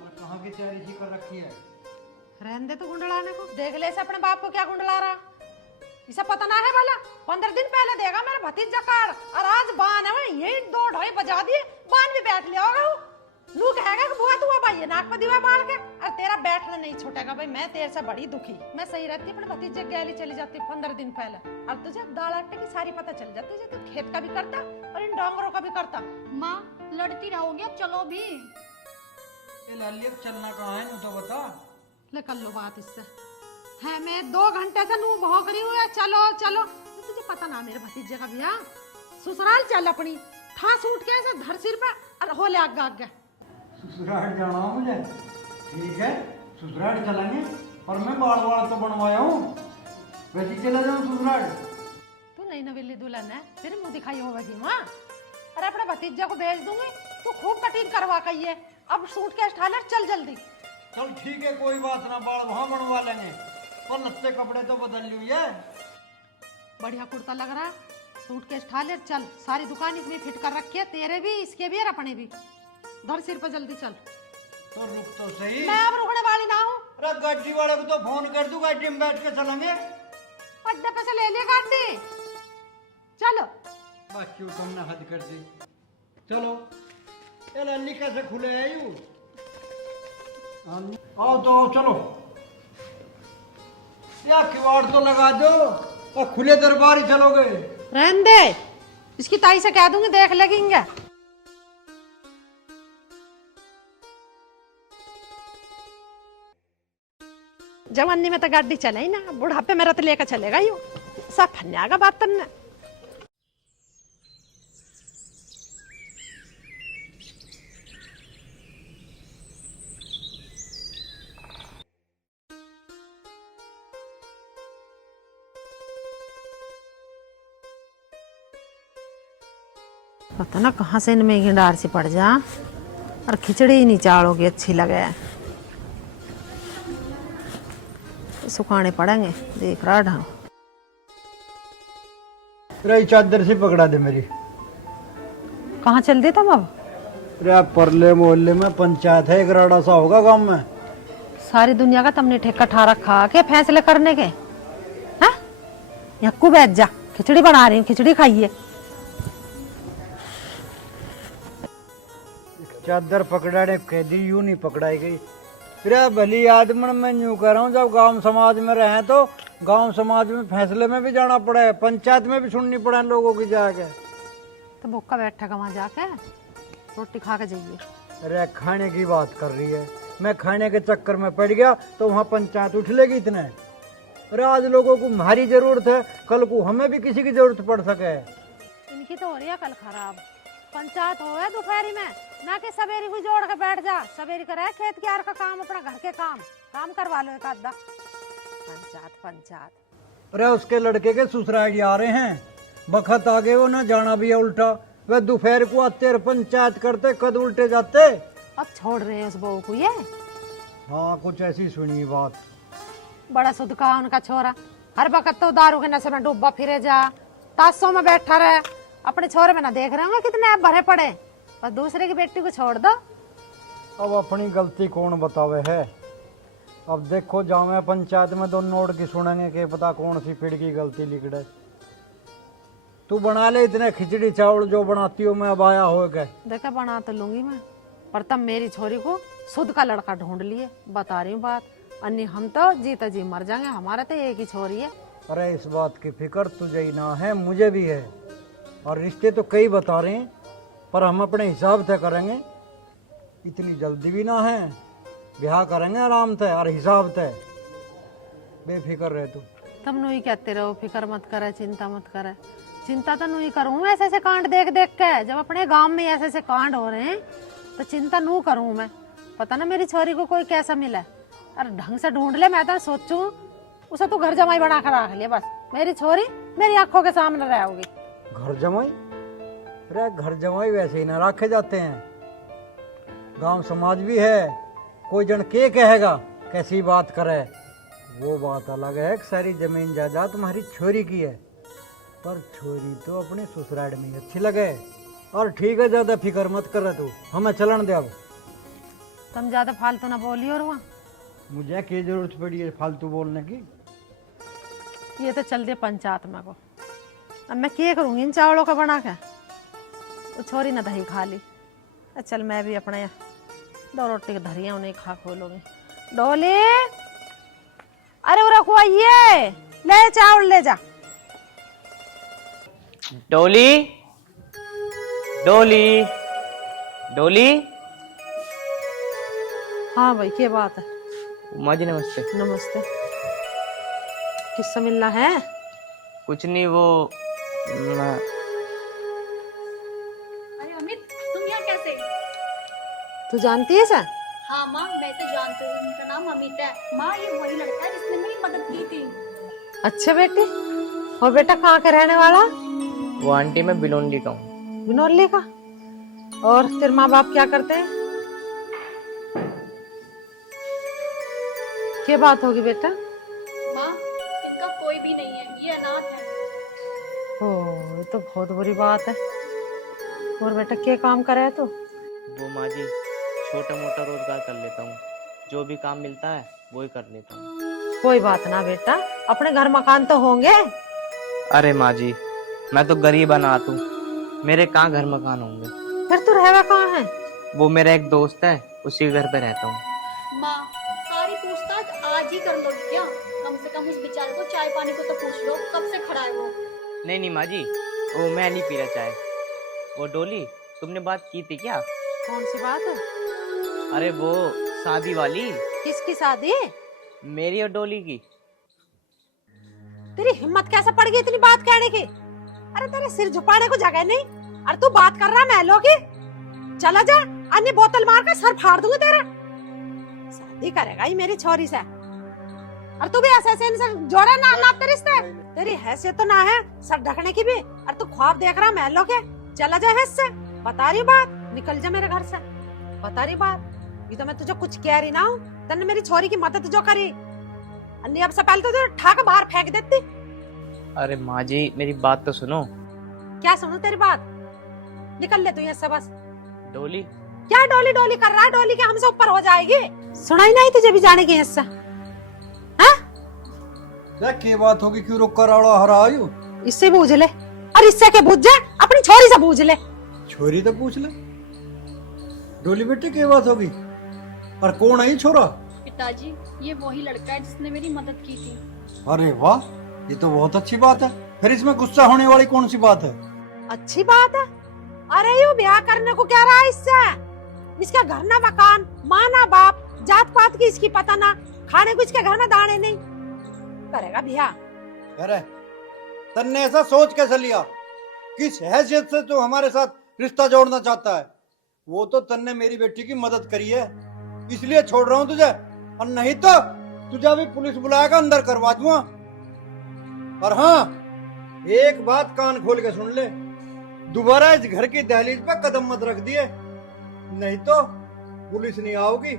और कहाँ की तैयारी सी कर रखी है? रहने दे तो गुंडलाने को। देख ले इसे अपने बाप को क्या गुंडला रहा। इसे पता ना है भला, 15 दिन पहले देगा मेरा भतीजा कार्ड और आज बान है यही 2 ढोई बजा दिए। बान भी बैठ लिया होगा। लू कहेगा कि बुआ तू अब आई नाक पर दीवा बाल के, और तेरा बैठना नहीं छूटेगा। भाई मैं तेरे से बड़ी दुखी। मैं सही रहती अपने भतीजे गैली चली जाती 15 दिन पहले, और तुझे दाल आटे की सारी पता चल जाती है। तू खेत का भी करता और इन डोंगरों का भी करता। माँ, लड़ती रहोगी, अब चलो भी। ये लाली अब चलना कहाँ है, तो बता। ले कर लो बात इससे। है मैं 2 घंटे से नू भौंक रही हूँ चलो चलो। तो तुझे पता ना मेरे भतीजे का ब्याह। ससुराल चल अपनी, खा सूट के ऐसे धर सिर पे और हो ले आगे आगे। ससुराल जाना हो मुझे? ठीक है, ससुराल चलेंगे, और मैं बाल तो बनवाया हूँ, वैसे चला जाऊँ ससुराल। तू नई नवेली दुल्हन है, तेरे मुँह दिखाई होगी माँ। अरे अपने भतीजे को भेज दूंगी, तू खूब कटिंग करवा कहिए। अब सूट के स्टाइलर चल जल्दी। चल ठीक है, कोई बात ना, बाल वहाँ बनवा लेंगे, पर लत्ते कपड़े तो बदल लिए। बढ़िया कुर्ता लग रहा है, सूट के स्टाइलर चल। सारी दुकान इसमें फिट कर रखी है, तेरे भी, इसके भी और अपने भी। धर सिर पर जल्दी चल। तो रुक तो सही। मैं अब रुकने वाली ना हूँ। अरे गाड़ी वाले को तो फोन कर दूं, गाड़ी में बैठ के चलेंगे। अड्डे पे से ले ले गाड़ी। चलो बस क्यों तुमने हद कर दी। चलो ये लल्ली कैसे खुले है यू। आओ तो आओ चलो। या किवाड़ तो लगा दो और खुले दरबार ही चलोगे। रहने दे, इसकी ताई से कह दूंगी, देख लेंगे। जवानी में तो गाड़ी चले ही ना, बुढ़ापे मेरा तो लेकर चलेगा यूं सब फन्या का बात करना। पता ना कहाँ से इनमें गिंडार सी पड़ जा, और खिचड़ी ही नहीं चाड़ोगी अच्छी लगे, सुखाने पड़ेंगे। देख रहा ढंग। रही चादर से पकड़ा दे मेरी। कहाँ चल दे तुम अब? रे परले मोहल्ले में पंचायत है, एक राड़ा सा होगा गांव में। सारी दुनिया का तुमने ठेका ठा रखा के फैसले करने के? हाँ, यक्कू बैठ जा, खिचड़ी बना रही हूँ, खिचड़ी खाइए। चादर पकड़ाने कैदी यूं नहीं पकड़ाई गई। फिर भली आदमन मैं यूं कह रहा हूँ, जब गांव समाज में रहे तो गांव समाज में फैसले में भी जाना पड़े, पंचायत में भी सुननी पड़े लोगों की जाके। तो भूखा बैठा का वहां जाके रोटी खा के जाइए। अरे खाने की बात कर रही है, मैं खाने के चक्कर में पड़ गया तो वहाँ पंचायत उठ लेगी इतने। अरे आज लोगों को हमारी जरूरत है, कल को हमें भी किसी की जरूरत पड़ सके। इनकी तो हो रही है कल खराब। पंचायत हो दोपहरी में, ना कि सवेरी हुई जोड़ के बैठ जा। सवेरी करे खेत क्यार का काम, अपना घर के काम करवा लो एक आधा। पंचायत। अरे उसके लड़के के ससुराल आ रहे हैं, बखत आगे वो ना जाना भी है उल्टा। वे दोपहर को आते और पंचायत करते, कद उल्टे जाते। अब छोड़ रहे हैं उस बहू को ये। हाँ कुछ ऐसी सुनी बात। बड़ा शुद्ध कहा उनका छोरा, हर वक्त तो दारू के नशे में डूबा फिरे जा, ताशों में बैठा रहे। अपने छोरे में ना देख रहे होंगे कितने आप भरे पड़े, बस दूसरे की बेटी को छोड़ दो। अब अपनी गलती कौन बतावे है। अब देखो जावे पंचायत में दो नोट की सुनेंगे कि पता कौन सी पीढ़ की गलती लिखड़े। तू बना ले इतने खिचड़ी चावल जो बनाती हो, मैं अब आया हो गए। देखा बना तो लूंगी मैं, पर तब मेरी छोरी को शुद्ध का लड़का ढूंढ लिए। बता रही हूँ बात, अन्य हम तो जीता जी मर जाएंगे, हमारा तो एक ही छोरी है। अरे इस बात की फिक्र तुझे ही ना है, मुझे भी है। और रिश्ते तो कई बता रहे हैं, पर हम अपने हिसाब से करेंगे। इतनी जल्दी भी ना है, ब्याह करेंगे आराम से और हिसाब से। बेफिक्र रहे तू। तुम नु ही कहते रहो फिक्र मत करे, चिंता मत करे। चिंता तो नु ही करूँ ऐसे ऐसे कांड देख देख के। जब अपने गांव में ऐसे ऐसे कांड हो रहे हैं तो चिंता नू करूँ मैं। पता ना मेरी छोरी को कोई कैसा मिला, और ढंग से ढूंढ ले। मैं तो सोचूं उसे तो घर जमाई बना कर रख लिया, बस मेरी छोरी मेरी आंखों के सामने रहेगी। घर जमाई? अरे घर जमाई वैसे ही ना रखे जाते हैं, गांव समाज भी है। कोई जन के कहेगा कैसी बात करे, वो बात अलग है। सारी जमीन जायदाद तुम्हारी छोरी की है, पर छोरी तो अपने ससुराल में अच्छी लगे। और ठीक है, ज्यादा फिक्र मत कर रहे तू, हमें चलन दे। अब तुम ज्यादा फालतू ना बोली। और वहाँ मुझे क्या जरूरत पड़ी है फालतू बोलने की। ये तो चल दिया पंचायत में को, अब मैं क्या करूँगी इन चावलों का बना के। वो छोरी ना दही खा ली, चल मैं भी अपने दो रोटी की धरिया उन्हें खा खोलूंगी। डोली, अरे वो रखो, आइए ले चावल ले जा। डोली, डोली, डोली। हाँ भाई क्या बात है? माँ जी नमस्ते। नमस्ते। किससे मिलना है? कुछ नहीं, वो अरे अमित, तुम यहाँ कैसे? तू जानती है सर? हाँ माँ, मैं तो जानती हूँ, इनका नाम अमित है। माँ ये वही लड़का है जिसने मेरी मदद की थी। अच्छा बेटी, और बेटा कहाँ के रहने वाला? वो आंटी मैं बिलोंडी का हूँ। बिनौली का? और तेरे माँ बाप क्या करते हैं? क्या बात होगी बेटा? माँ इनका कोई भी नहीं है, ये अनाथ है। ओह ये तो बहुत बुरी बात है। और बेटा क्या काम करे है तू? वो माँ जी छोटा मोटा रोजगार कर लेता हूँ, जो भी काम मिलता है वो ही कर लेता हूँ। कोई बात ना बेटा, अपने घर मकान तो होंगे। अरे माँ जी मैं तो गरीब अनाथ हूँ, मेरे कहाँ घर मकान होंगे। फिर तू रहेगा कहाँ है? वो मेरा एक दोस्त है, उसी के घर पे रहता हूँ। माँ, सारी पूछताछ आज ही कर लोगी क्या? कम से कम उस बेचारे को चाय पानी को तो पूछ लो, कब से खड़ा है वो। नहीं नहीं माँ जी, वो मैं नहीं पी रहा चाय। वो डोली, तुमने बात की थी क्या? कौन सी बात है? अरे वो शादी वाली, किसकी शादी? मेरी और डोली की। तेरी हिम्मत कैसे पड़ गई इतनी बात कहने की? अरे तेरे सिर झुकाने को जगह नहीं, और तू बात कर रहा महलों की। चला जा, अन्य बोतल मार कर सर फाड़ दूंगा तेरा। शादी करेगा ही मेरी छोरी से, और तू भी ऐसे इनसे जोड़ा ना नापते रिश्ते। तेरी हैसियत तो ना है सर ढकने की भी, और तू ख्वाब देख रहा महलों के। चला जा इससे, बता रही बात, निकल जा मेरे घर से, बता रही बात। ये तो मैं तुझे कुछ कह रही ना हूँ, तन्ने मेरी छोरी की मदद जो करी, अन्य अब से पहले तो ठाक बाहर फेंक देती। अरे माँ जी मेरी बात तो सुनो। क्या सुनूं तेरी बात? निकल ले तू यहाँ से बस। डोली, क्या डोली डोली कर रहा है? डोली के हमसे ऊपर हो जाएगी। सुनाई नहीं तुझे भी जाने की हिस्सा? क्या बात होगी, क्यों रोक कर आड़ा हरा आयु? इससे पूछ ले, और इससे के पूछ जा, अपनी छोरी से पूछ ले। छोरी तो पूछ ले। डोली बेटी क्या बात होगी? और कौन है ये छोरा? पिताजी, ये वही लड़का है जिसने मेरी मदद की थी। अरे वाह, ये तो बहुत अच्छी बात है। फिर इसमें गुस्सा होने वाली कौन सी बात है? अच्छी बात है? अरे यू ब्याह करने को क्या रहा है इससे? इसका घर ना मकान, माँ ना बाप, जात पात की इसकी पता ना, खाने को इसके घर में दाने नहीं, करेगा ब्याह। अरे तन्ने ऐसा सोच कैसे लिया? किस हैसियत से तू हमारे साथ रिश्ता जोड़ना चाहता है? वो तो तन्ने मेरी बेटी की मदद करी है, इसलिए छोड़ रहा हूँ तुझे, और नहीं तो तुझे भी पुलिस बुलाएगा, अंदर करवा दूंगा। और हाँ, एक बात कान खोल के सुन ले, दोबारा इस घर की दहलीज पे कदम मत रख दिए, नहीं तो पुलिस नहीं आओगी,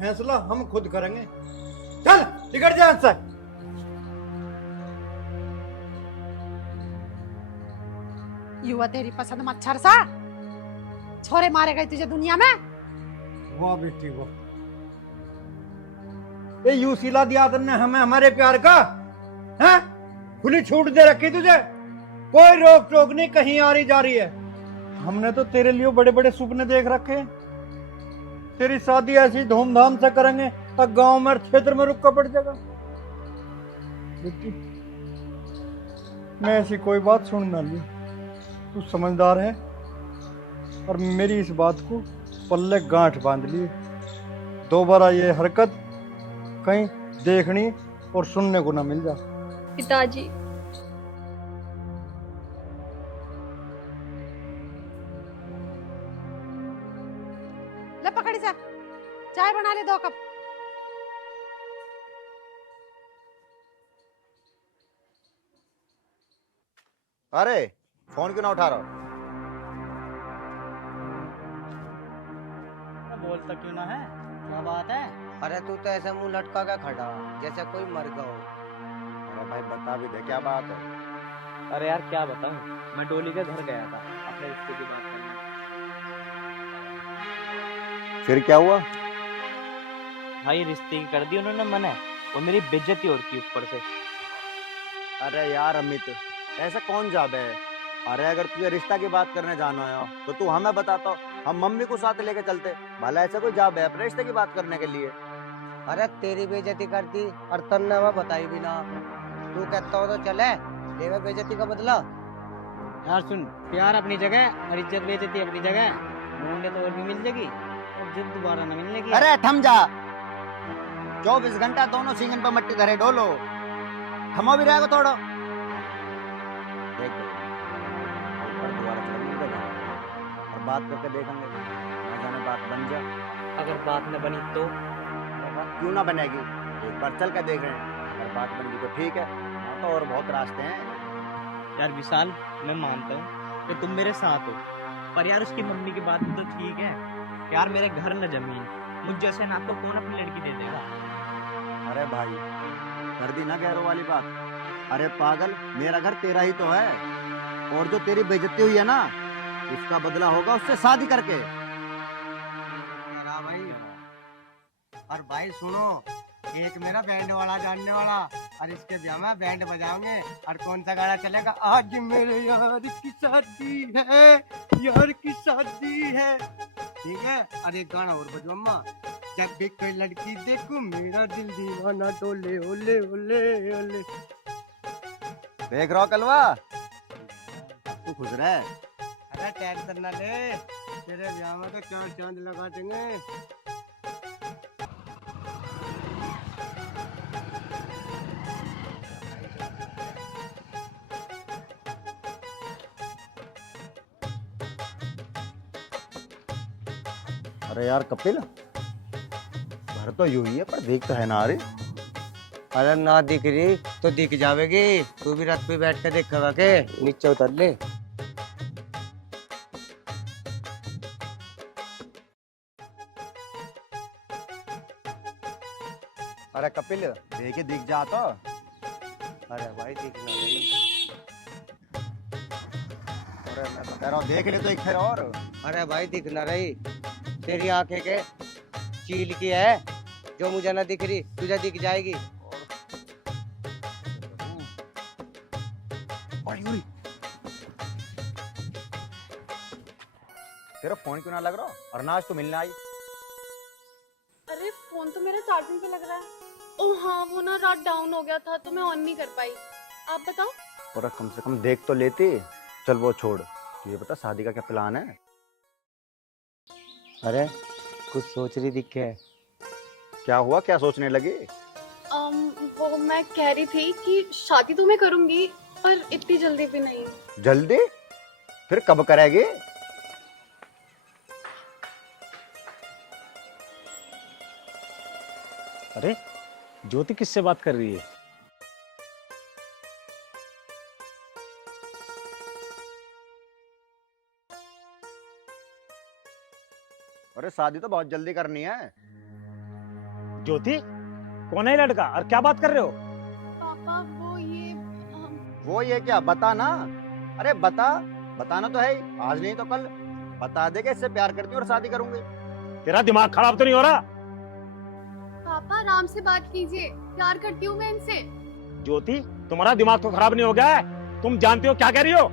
फैसला हम खुद करेंगे। चल निकल जा यहाँ से। युवा तेरी पसंद मच्छर सा, छोरे मारे गए तुझे दुनिया में। वाह बेटी वाह, ये यूं सिला दिया तुमने हमें हमारे प्यार का, हैं? खुली छूट दे रखी तुझे, कोई रोक टोक नहीं, कहीं आ रही जा रही है। हमने तो तेरे लिए बड़े बड़े सपने देख रखे हैं, तेरी शादी ऐसी धूमधाम से करेंगे तब गांव में क्षेत्र में रुका पड़ जाएगा। बेटी मैं ऐसी कोई बात सुन ना ली, तू समझदार है, और मेरी इस बात को पल्ले गांठ बांध ली। दोबारा ये हरकत कहीं देखनी और सुनने को ना मिल जा। पिताजी, ले पकड़ी सा, चाय बना ले 2 कप। अरे फोन क्यों ना उठा रहा हो? बोलता क्यों ना है, क्या बात है? अरे तू तो ऐसे मुंह लटका के खड़ा जैसे कोई मर गया हो। अरे भाई बता भी दे क्या बात है। अरे यार क्या बताऊं, मैं डोली के घर गया था अपने रिश्ते की बात करने। फिर क्या हुआ? भाई रिश्ते की कर दी उन्होंने मना, और मेरी बेइज्जती और की ऊपर से। अरे यार अमित, ऐसा कौन जाब है? अरे अगर तुझे रिश्ता की बात करने जाना है तो तू हमें बताता, हम मम्मी को साथ लेके चलते। भला ऐसा कोई जाब है अपने रिश्ते की बात करने के लिए? अरे तेरी बेइज्जती कर दी और तन्ने हमें बताई भी ना। तू कहता हो तो चले, ले बेइज्जती का बदला। यार सुन, प्यार अपनी जगह और इज्जत बेइज्जती अपनी जगह, ढूंढे तो और भी मिल जाएगी, और जिद दोबारा न मिलने की। अरे थम जा, 24 घंटा दोनों सींगन पर मट्टी धरे डोलो, थमो भी रहेगा थोड़ा। देख ऊपर दोबारा चल देगा और बात करके देखेंगे, न जाने बात बन जा। अगर बात न बनी तो? क्यों ना बनेगी, एक बार चल कर देख रहे हैं, अगर बात बन गई तो ठीक है, तो और बहुत रास्ते हैं। यार विशाल, मैं मानता हूँ कि तुम मेरे साथ हो, पर यार उसकी मम्मी की बात तो ठीक है यार, मेरे घर न जमीन, मुझ जैसे ना आपको कौन अपनी लड़की दे देगा? अरे भाई कर दी ना गैरों वाली बात। अरे पागल, मेरा घर तेरा ही तो है, और जो तेरी बेइज्जती हुई है ना, उसका बदला होगा उससे शादी करके। भाई और भाई सुनो, एक मेरा बैंड वाला जानने वाला, और इसके ब्याह में बैंड बजाओगे। और कौन सा गाना चलेगा? आज मेरे यार की शादी है, यार की शादी है, ठीक है। और एक गाना और बजो अम्मा, जब भी कोई लड़की देखूं मेरा दिल दीवाना डोले, ओले ओले ओले। देख रहा हो कलवा, तू खुश रहे। अरे टेंशन ना ले, तेरे ब्याह में तो 4 चांद लगा देंगे। अरे यार कपिल, घर तो यूं ही है पर देख तो है ना। अरे अरे ना दिख रही तो दिख जावेगी, तू भी रात पे बैठ के देखा के नीचे उतर ले। अरे कपिल देखे दिख जा तो। अरे भाई दिखना नहीं। अरे मैं बता रहा हूँ देख ले तो एक फिर और। अरे भाई दिखना रही, तेरी आंखें के चील की है, जो मुझे ना दिख रही तुझे दिख जाएगी। तेरा फोन क्यों ना लग रहा? और ना आज तो मिलना आई। अरे फोन तो मेरा चार्जिंग पे लग रहा है। ओह हाँ, वो ना रात डाउन हो गया था तो मैं ऑन नहीं कर पाई। आप बताओ। और कम से कम देख तो लेती। चल वो छोड़, तुझे पता शादी का क्या प्लान है? अरे कुछ सोच रही दिखे है। क्या हुआ, क्या सोचने लगी? वो मैं कह रही थी कि शादी तो मैं करूंगी पर इतनी जल्दी भी नहीं। जल्दी? फिर कब करेगी? अरे ज्योति किससे बात कर रही है? अरे शादी तो बहुत जल्दी करनी है। ज्योति कौन है लड़का और क्या बात कर रहे हो? पापा वो ये क्या, बता ना। अरे बता, बताना तो है ही। आज नहीं तो कल बता दे कि इससे प्यार करती हूँ और शादी करूंगी। तेरा दिमाग खराब तो नहीं हो रहा? पापा आराम से बात कीजिए, प्यार करती हूँ मैं इनसे। ज्योति तुम्हारा दिमाग तो खराब नहीं हो गया है? तुम जानते हो क्या कह रही हो?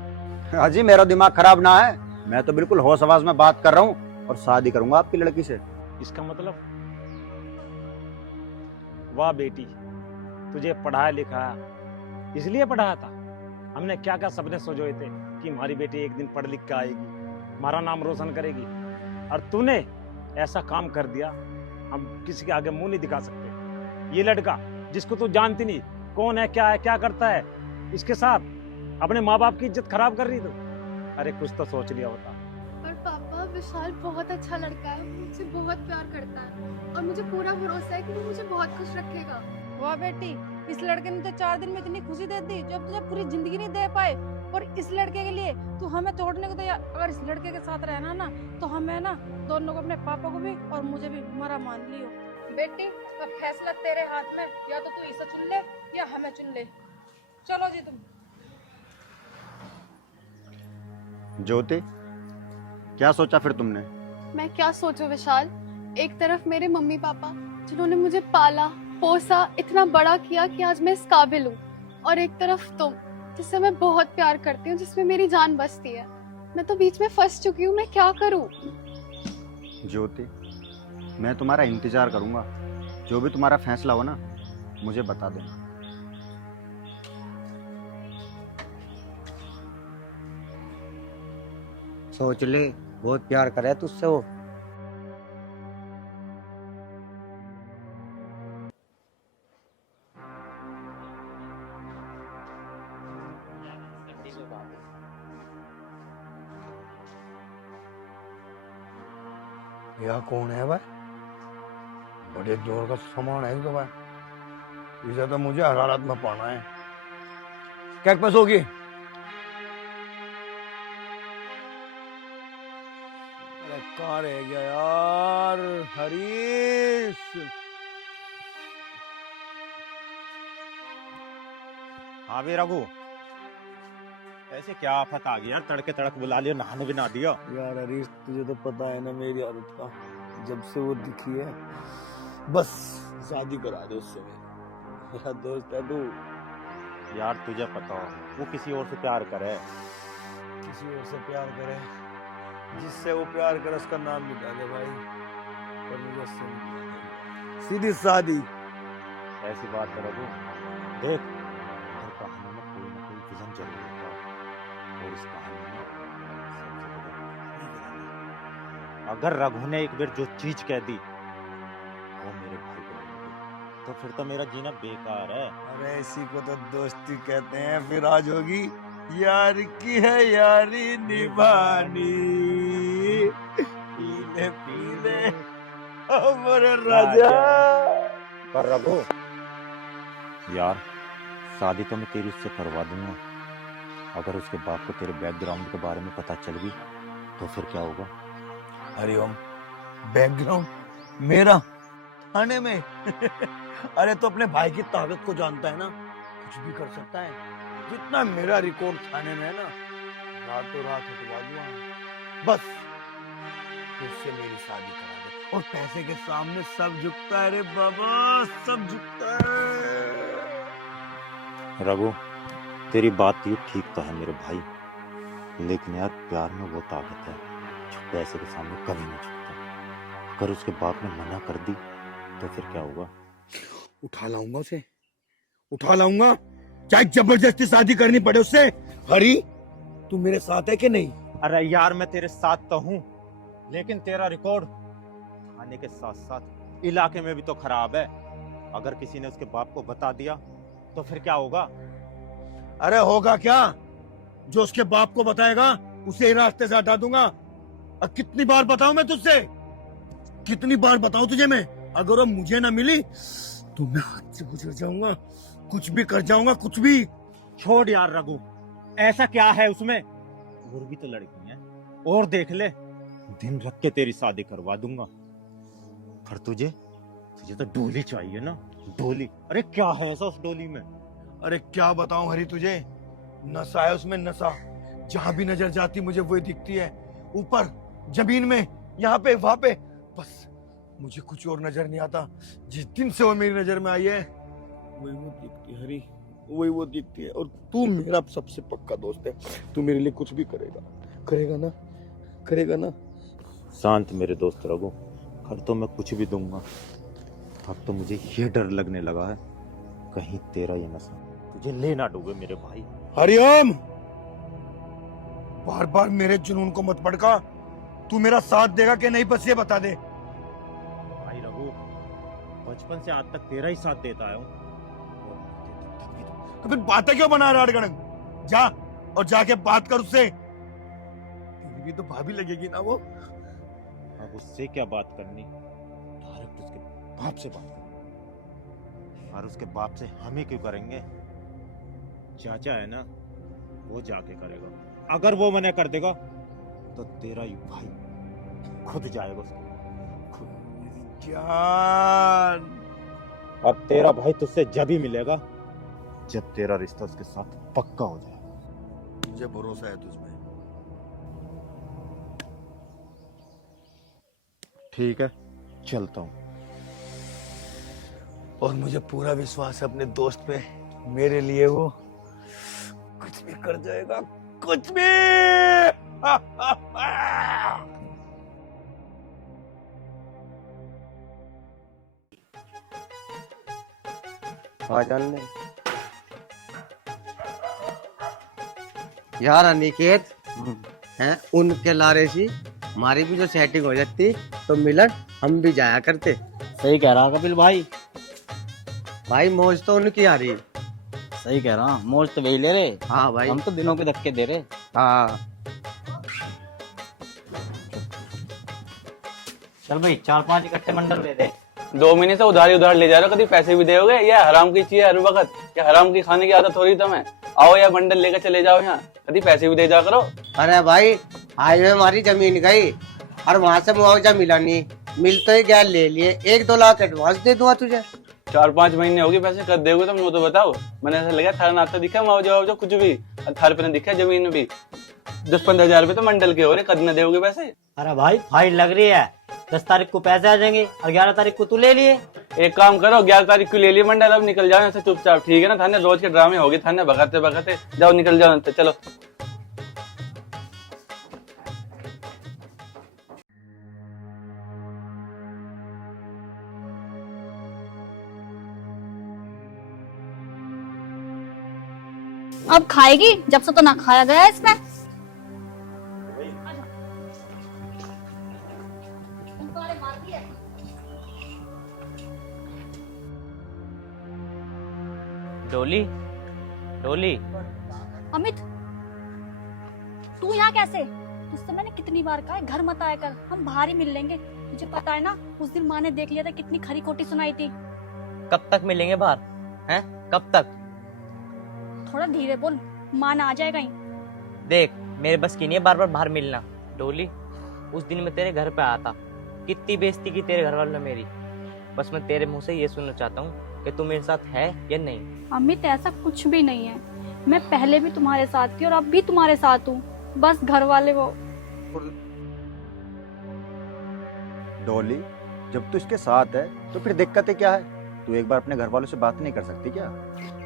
हाजी मेरा दिमाग खराब ना है, मैं तो बिल्कुल होश आवाज में बात कर रहा हूँ और शादी करूंगा आपकी लड़की से। इसका मतलब? वाह बेटी, तुझे पढ़ाया लिखाया इसलिए पढ़ाया था। हमने क्या क्या सपने सोचे थे कि हमारी बेटी एक दिन पढ़ लिख के आएगी, हमारा नाम रोशन करेगी, और तूने ऐसा काम कर दिया। हम किसी के आगे मुंह नहीं दिखा सकते। ये लड़का जिसको तू जानती नहीं कौन है, क्या है, क्या करता है, इसके साथ अपने माँ बाप की इज्जत खराब कर रही तू। अरे कुछ तो सोच लिया होता। पर पापा विशाल बहुत अच्छा लड़का है, मुझसे बहुत प्यार करता है और मुझे पूरा भरोसा है कि वो मुझे बहुत खुश रखेगा। वाह बेटी, इस लड़के ने तो 4 दिन में इतनी खुशी दे दी जो अब तुझे पूरी जिंदगी नहीं दे पाए। और इस लड़के के लिए तू हमें छोड़ने को तैयार। अगर इस लड़के के साथ रहना ना तो हमें ना दोनों को, अपने पापा को भी और मुझे भी हमारा मान लियो। बेटी अब फैसला तेरे हाथ में, या तो तू इसे चुन ले या हमें चुन ले। चलो जी तुम। ज्योति क्या सोचा फिर तुमने? मैं क्या सोचूं विशाल, एक तरफ मेरे मम्मी पापा जिन्होंने मुझे पाला पोसा इतना बड़ा किया कि आज मैं इस काबिल हूँ, और एक तरफ तुम जिससे मैं बहुत प्यार करती हूँ, जिसमें मेरी जान बसती है। मैं तो बीच में फंस चुकी हूँ, मैं क्या करूँ? ज्योति मैं तुम्हारा इंतजार करूंगा, जो भी तुम्हारा फैसला हो ना मुझे बता देना। सोच ले, बहुत प्यार करे तुझसे वो। यह कौन है भाई? बड़े जोर का सामान है तो भाई, इसे तो मुझे हरारत में पाना है। क्या पैसे होगी? अरे कहाँ रह गया यार हरीश? हाँ भी रघु, ऐसे क्या आफत आ गई यार, तड़के तड़क बुला लिया, नहाने भी ना दिया। यार हरीश तुझे तो पता है ना मेरी आदत का, जब से वो दिखी है बस शादी करा दे उससे मेरा दोस्त है तू। यार तुझे पता हो वो किसी और से प्यार करे, किसी और से प्यार करे, जिससे वो प्यार करे उसका नाम मिटा दे भाई, और मुझे उससे नहीं करनी। सीधी शादी। ऐसी बात करो तू। देख हर कहानी में कोई ना कोई विजन जरूर होता है, और इस कहानी में सबसे बड़ा विलन है। अगर रघु ने एक बार जो चीज कह दी वो मेरे भाई को लगी, तो फिर तो मेरा जीना बेकार है। अरे इसी को तो दोस्ती कहते हैं। फिर आज होगी यार की है यारी निभानी, पीले पीले ओ मेरे राजा। पर रघु यार शादी तो मैं तेरी उससे करवा दूंगा, अगर उसके बाप को तेरे बैकग्राउंड के बारे में पता चल गई तो फिर क्या होगा? हरिओम, बैकग्राउंड मेरा थाने में अरे तो अपने भाई की ताकत को जानता है ना, कुछ भी कर सकता है। जितना मेरा रिकॉर्ड थाने में है ना, रातों रात हटवा दूंगा। बस उससे मेरी शादी करा दे, और पैसे के सामने सब झुकता है रे बाबा, सब झुकता है। रघु तेरी बात ये ठीक तो है मेरे भाई, लेकिन यार प्यार में वो ताकत है जो पैसे के सामने कभी नहीं झुकता। अगर उसके बाप ने मना कर दी तो फिर क्या होगा? उठा लाऊंगा उसे, उठा लाऊंगा, चाहे जबरदस्ती शादी करनी पड़े उससे। हरी तू मेरे साथ है कि नहीं? अरे यार मैं तेरे साथ तो हूँ, लेकिन तेरा रिकॉर्ड थाने के साथ साथ इलाके में भी तो खराब है। अगर किसी ने उसके बाप को बता दिया तो फिर क्या होगा? अरे होगा क्या, जो उसके बाप को बताएगा उसे ही रास्ते से हटा दूंगा। अब कितनी बार बताऊं मैं तुझसे, कितनी बार बताऊं तुझे मैं? अगर वो मुझे ना मिली तो मैं हाथ से गुजर जाऊंगा, कुछ भी कर जाऊंगा, कुछ भी। छोड़ यार रघु, ऐसा क्या है उसमें? और भी तो लड़की है, और देख ले, दिन रख के तेरी शादी करवा दूंगा। पर तुझे तो डोली चाहिए ना, डोली। अरे क्या है ऐसा उस डोली में? अरे क्या बताऊं हरी तुझे, नशा है उसमें, नशा। जहां भी नजर जाती मुझे वही दिखती है, ऊपर जमीन में, यहाँ पे वहां पे, बस मुझे कुछ और नजर नहीं आता। जिस दिन से वो मेरी नजर में आई है वही वो दिखती है हरी, वही वो दिखती है। और तू मेरा सबसे पक्का दोस्त है, तू मेरे लिए कुछ भी करेगा, करेगा ना, करेगा ना? शांत मेरे दोस्त रघु, कर तो मैं कुछ भी दूंगा। अब तो मुझे ये डर लगने लगा है कहीं तेरा ये नशा तुझे ले ना डूबे मेरे भाई। हरिओम, बार बार मेरे जुनून को मत भड़का। तू मेरा साथ देगा कि नहीं, बस ये बता दे। भाई रघु, बचपन से आज तक तेरा ही साथ देता आया हूँ। तो फिर बातें क्यों बना रहा है अड़गड़ंग? जा और जाके बात कर उससे, तेरी भी तो भाभी लगेगी ना वो। अब उससे क्या बात करनी, डायरेक्ट उसके बाप से बात करनी। और उसके बाप से हम ही क्यों करेंगे? चाचा है ना, वो जाके करेगा। अगर वो मना कर देगा तो तेरा ही भाई खुद जाएगा उसके खुद। जान, और तेरा भाई तुझसे जब ही मिलेगा जब तेरा रिश्ता उसके साथ पक्का हो जाएगा। मुझे भरोसा है तुझ में। ठीक है, चलता हूँ। और मुझे पूरा विश्वास है अपने दोस्त पे, मेरे लिए वो कुछ भी कर जाएगा, कुछ भी। यार अनिकेत हैं, उनके लारे सी हमारी भी जो सेटिंग हो जाती तो मिलन हम भी जाया करते। सही कह रहा कपिल भाई, भाई मौज तो उनकी आ रही। सही कह रहा, मौज तो वही ले रहे। हाँ भाई, हम तो दिनों के धक्के दे रहे। हाँ चल भाई 4-5 इकट्ठे मंडल दे दे। 2 महीने से उधार ले जा रहे हो, कभी पैसे भी दोगे? ये हराम की चीज है हर वक्त, क्या हराम की खाने की आदत हो रही तुम्हें? आओ या बंडल लेकर चले जाओ यहाँ, कभी पैसे भी दे जा करो। अरे भाई, हाईवे हमारी जमीन गई और वहाँ से मुआवजा मिला नहीं, मिल तो ही गया, ले लिए। 1-2 लाख एडवांस दे दूंगा तुझे। 4-5 महीने हो गए, पैसे कब दोगे तुम? वो तो बताओ। मैंने ऐसा लगा थारा नाता दिखा मुआवजा कुछ भी, थारे पे दिखा जमीन में भी 10-15 हजार रुपए तो मंडल के हो रहे, कद न दोगे पैसे? अरे भाई फाइल लग रही है, 10 तारीख को पैसे आ जाएंगे और 11 तारीख को तू ले लिए। एक काम करो, 11 तारीख को ले लिए मंडल, अब निकल जाओ यहाँ से चुपचाप, ठीक है ना? थाने रोज के ड्रामे होगी, थाने भगाते भगाते जाओ, निकल जाओ यहाँ से, चलो। अब खाएगी, जब से तो ना खाया गया है इसमें। डोली, डोली, अमित, तू यहाँ कैसे? तुझसे मैंने कितनी बार कहा है घर मत आया कर, हम बाहर ही मिल लेंगे। तुझे पता है ना, उस दिन माँ ने देख लिया था, कितनी खरी खोटी सुनाई थी। कब तक मिलेंगे बाहर? हैं? कब तक? थोड़ा धीरे बोल, माँ ना आ जाए कहीं। देख, मेरे बस की नहीं है बार बार बाहर मिलना। डोली, उस दिन मैं तेरे घर पे आया था, कितनी बेइज्जती की तेरे घर वालों ने मेरी। बस मैं तेरे मुंह से ये सुनना चाहता हूँ कि तू मेरे साथ है या नहीं। अमित, ऐसा कुछ भी नहीं है, मैं पहले भी तुम्हारे साथ थी और अब भी तुम्हारे साथ हूँ। बस घर वाले वो। डॉली, जब तू इसके साथ है तो फिर दिक्कत क्या है? तू एक बार अपने घर वालों से बात नहीं कर सकती क्या?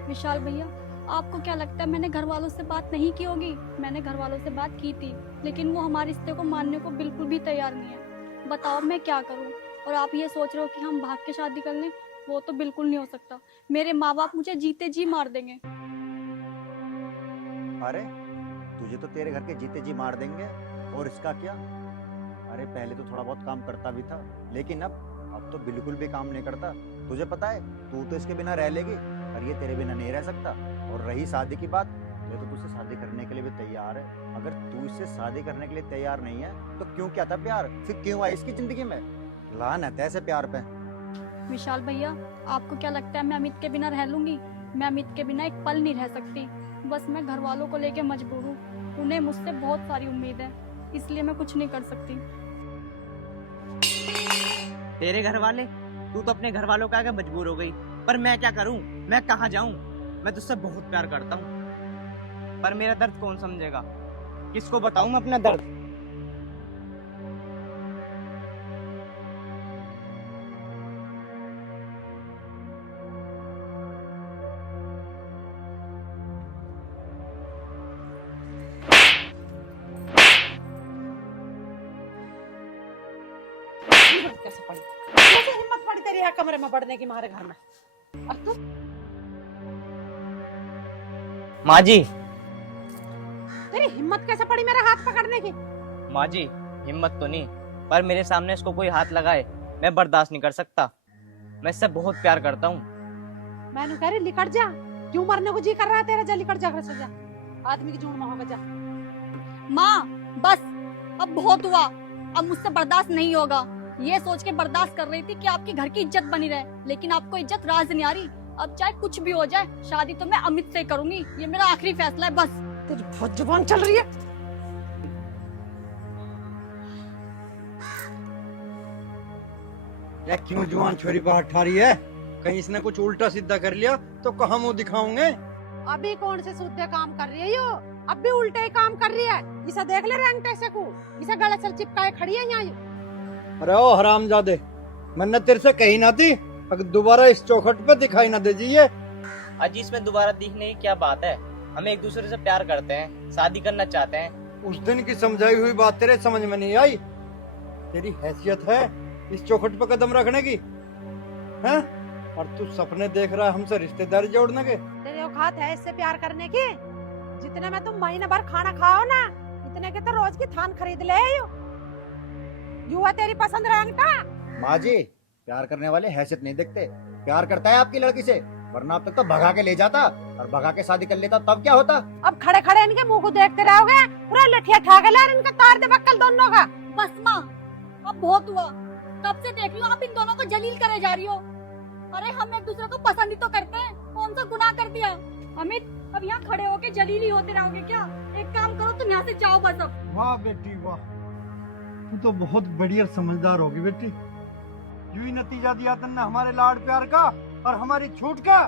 विशाल भैया, आपको क्या लगता है मैंने घर वालों से बात नहीं की होगी? मैंने घर वालों से बात की थी, लेकिन वो हमारे रिश्ते को मानने को बिल्कुल भी तैयार नहीं है। बताओ मैं क्या करूं? और आप ये सोच रहे हो कि हम भाग के शादी कर लें? वो तो बिल्कुल नहीं हो सकता। मेरे माँ बाप मुझे जीते जी मार देंगे। अरे तुझे तो तेरे घर के जीते जी मार देंगे, और इसका क्या? अरे पहले तो थोड़ा बहुत काम करता भी था, लेकिन अब तो बिल्कुल भी काम नहीं करता। तुझे पता है, तू तो इसके बिना रह लेगी और ये तेरे बिना नहीं रह सकता। और रही शादी की बात, ये तो तुझसे शादी करने के लिए भी तैयार है। अगर तू इससे शादी करने के लिए तैयार नहीं है तो क्यों क्या था प्यार? फिर क्यों आई इसकी जिंदगी में? लानत है ऐसे प्यार पे। विशाल भैया, आपको क्या लगता है मैं अमित के बिना रह लूंगी? मैं अमित के बिना एक पल नहीं रह सकती। बस मैं घर वालों को लेके मजबूर हूँ, उन्हें मुझसे बहुत सारी उम्मीद है, इसलिए मैं कुछ नहीं कर सकती। तेरे घर वाले? तू तो अपने घर वालों के आगे मजबूर हो गई, पर मैं क्या करूं? मैं कहाँ जाऊं? मैं तुझसे बहुत प्यार करता हूं, पर मेरा दर्द कौन समझेगा? किसको बताऊं मैं अपना दर्द? कैसे पड़ी? कैसे हिम्मत पड़ी तेरी यहाँ कमरे में बढ़ने की हमारे घर में? और तू? माँ जी, तेरी हिम्मत कैसे पड़ी मेरे हाथ पकड़ने की? माँ जी, हिम्मत तो नहीं, पर मेरे सामने इसको कोई हाथ लगाए मैं बर्दाश्त नहीं कर सकता। मैं इससे बहुत प्यार करता हूँ। मैंने कह रही लिकट जा, क्यों मरने को जी कर रहा है तेरा? जा लिकट जा घर से, जा, आदमी की जून में होगा, जा। माँ बस, अब बहुत हुआ, अब मुझसे बर्दाश्त नहीं होगा। ये सोच के बर्दाश्त कर रही थी कि आपके घर की इज्जत बनी रहे, लेकिन आपको इज्जत राज नहीं आ रही। अब चाहे कुछ भी हो जाए, शादी तो मैं अमित से करूंगी, ये मेरा आखिरी फैसला है। बस। तेरी बहुत जुबान चल रही है। ये क्यों जुआन छोरी पर हट रही है? कहीं इसने कुछ उल्टा सीधा कर लिया तो कहाँ मुंह दिखाऊंगे? अभी कौन से सूधे काम कर रही है यो? अब भी उल्टे ही काम कर रही है। इसे देख ले रेंगटे से को, इसे गले से चिपकाए खड़ी है यहाँ। अरे ओ हरामजादे, मैंने तेरे से कही ना थी अगर दोबारा इस चौखट पे दिखाई ना दीजिए। अजी, इसमें दोबारा दिखने की क्या बात है? हम एक दूसरे से प्यार करते हैं, शादी करना चाहते हैं। उस दिन की समझाई हुई बात तेरे समझ में नहीं आई? तेरी हैसियत है इस चौखट पे कदम रखने की? हैं? और तू सपने देख रहा है हमसे रिश्तेदारी जोड़ने के? तेरे औकात है इससे प्यार करने की? जितने में तुम महीने भर खाना खाओ ना, इतने के तो रोज की थान खरीद ले। यू है तेरी पसंद रंगटा? माँ जी, प्यार करने वाले हैसियत नहीं देखते। प्यार करता है आपकी लड़की से, वरना अब तक तो भगा के ले जाता और भगा के शादी कर लेता, तब क्या होता? अब खड़े खड़े इनके मुंह को देखते रहोगे? पूरा लठिया खा के ले इनका, तार दे बक्कल दोनों का। बस माँ, अब बहुत हुआ। कब से देख लो आप इन दोनों को जलील करे जा रही हो। अरे हम एक दूसरे को पसंद ही तो करते हैं, कौन सा गुनाह कर दिया? अमित, अब यहाँ खड़े होके जलील ही होते रहोगे क्या? एक काम करो, तुम यहाँ से जाओ बस अब। वाह बेटी वाह, तू तो बहुत बढ़िया समझदार होगी बेटी। यूं ही नतीजा दिया तुमने हमारे लाड प्यार का और हमारी छूट का।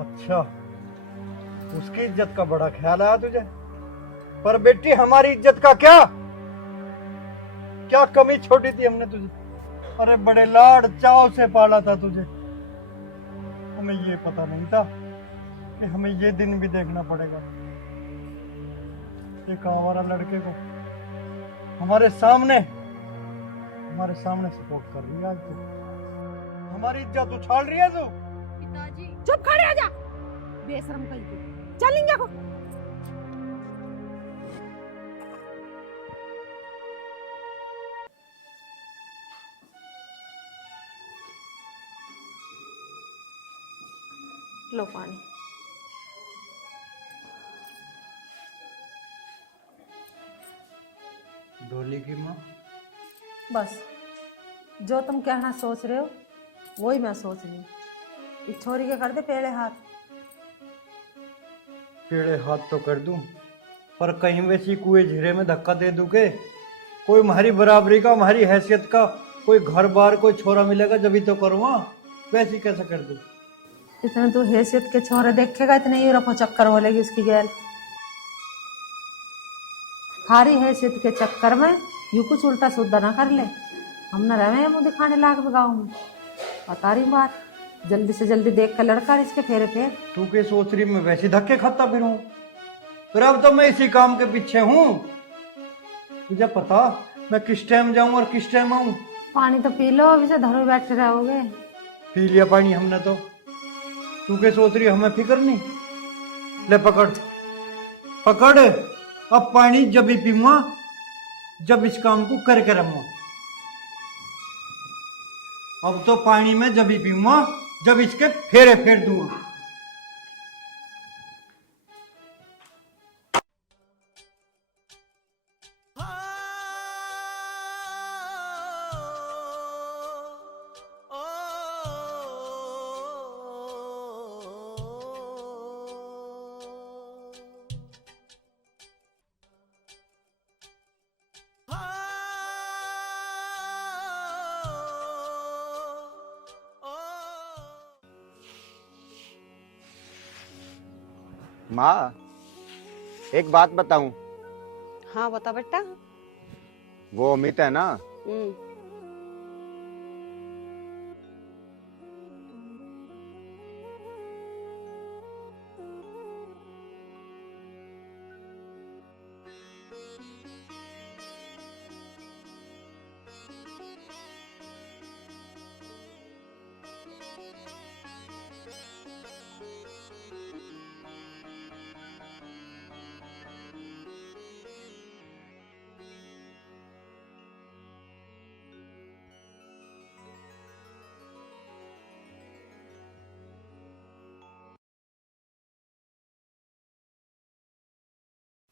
अच्छा, उसकी इज्जत का बड़ा ख्याल आया तुझे, पर बेटी हमारी इज्जत का क्या क्या कमी छोड़ी थी हमने तुझे? अरे बड़े लाड चाव से पाला था तुझे। हमें ये पता नहीं था कि हमें ये दिन भी देखना पड़ेगा। एक आवारा लड़के को हमारे सामने सपोर्ट कर रही है आज तू। हमारी इज्जत उछाल रही है तू। पिताजी चुप खड़े हो जा, बेशरम कहीं को। चलेंगे को लो पानी। डोली की माँ, बस जो तुम कहना सोच रहे हो वही मैं सोच रही हूँ। इस छोरी के कर दे पेड़े हाथ। पेड़े हाथ तो कर दूं, पर कहीं वैसी कुएं झीरे में धक्का दे दूं के कोई हमारी बराबरी का, हमारी हैसियत का कोई घर बार कोई छोरा मिलेगा जब ही तो करूँगा। वैसी कैसे कर दूं? इतने तू हैसियत के छोरे देखेगा, इतने ही रफो चक्कर बोलेगी उसकी गैर। हारी हैसियत के चक्कर में यू कुछ उल्टा सुद्धा ना कर ले। हम न रहे मुँह दिखाने लाग गाँव में। बता रही बात, जल्दी से जल्दी देख कर लड़का इसके फेरे फेर। तू के सोच रही मैं वैसे धक्के खाता फिरूं? फिर अब तो मैं इसी काम के पीछे हूँ। तुझे पता मैं किस टाइम जाऊं और किस टाइम आऊं? पानी तो पी लो, अभी से धरो बैठे रहोगे। पी लिया पानी हमने तो। तू के सोच रही हमें फिक्र नहीं? ले पकड़ पकड़, अब पानी जब भी पीऊंगा जब इस काम को करके रहूंगा। अब तो पानी में जब भी पीऊंगा जब इसके फेरे फेर दूंगा। माँ, एक बात बताऊं? हाँ बता बेटा। वो अमित है ना,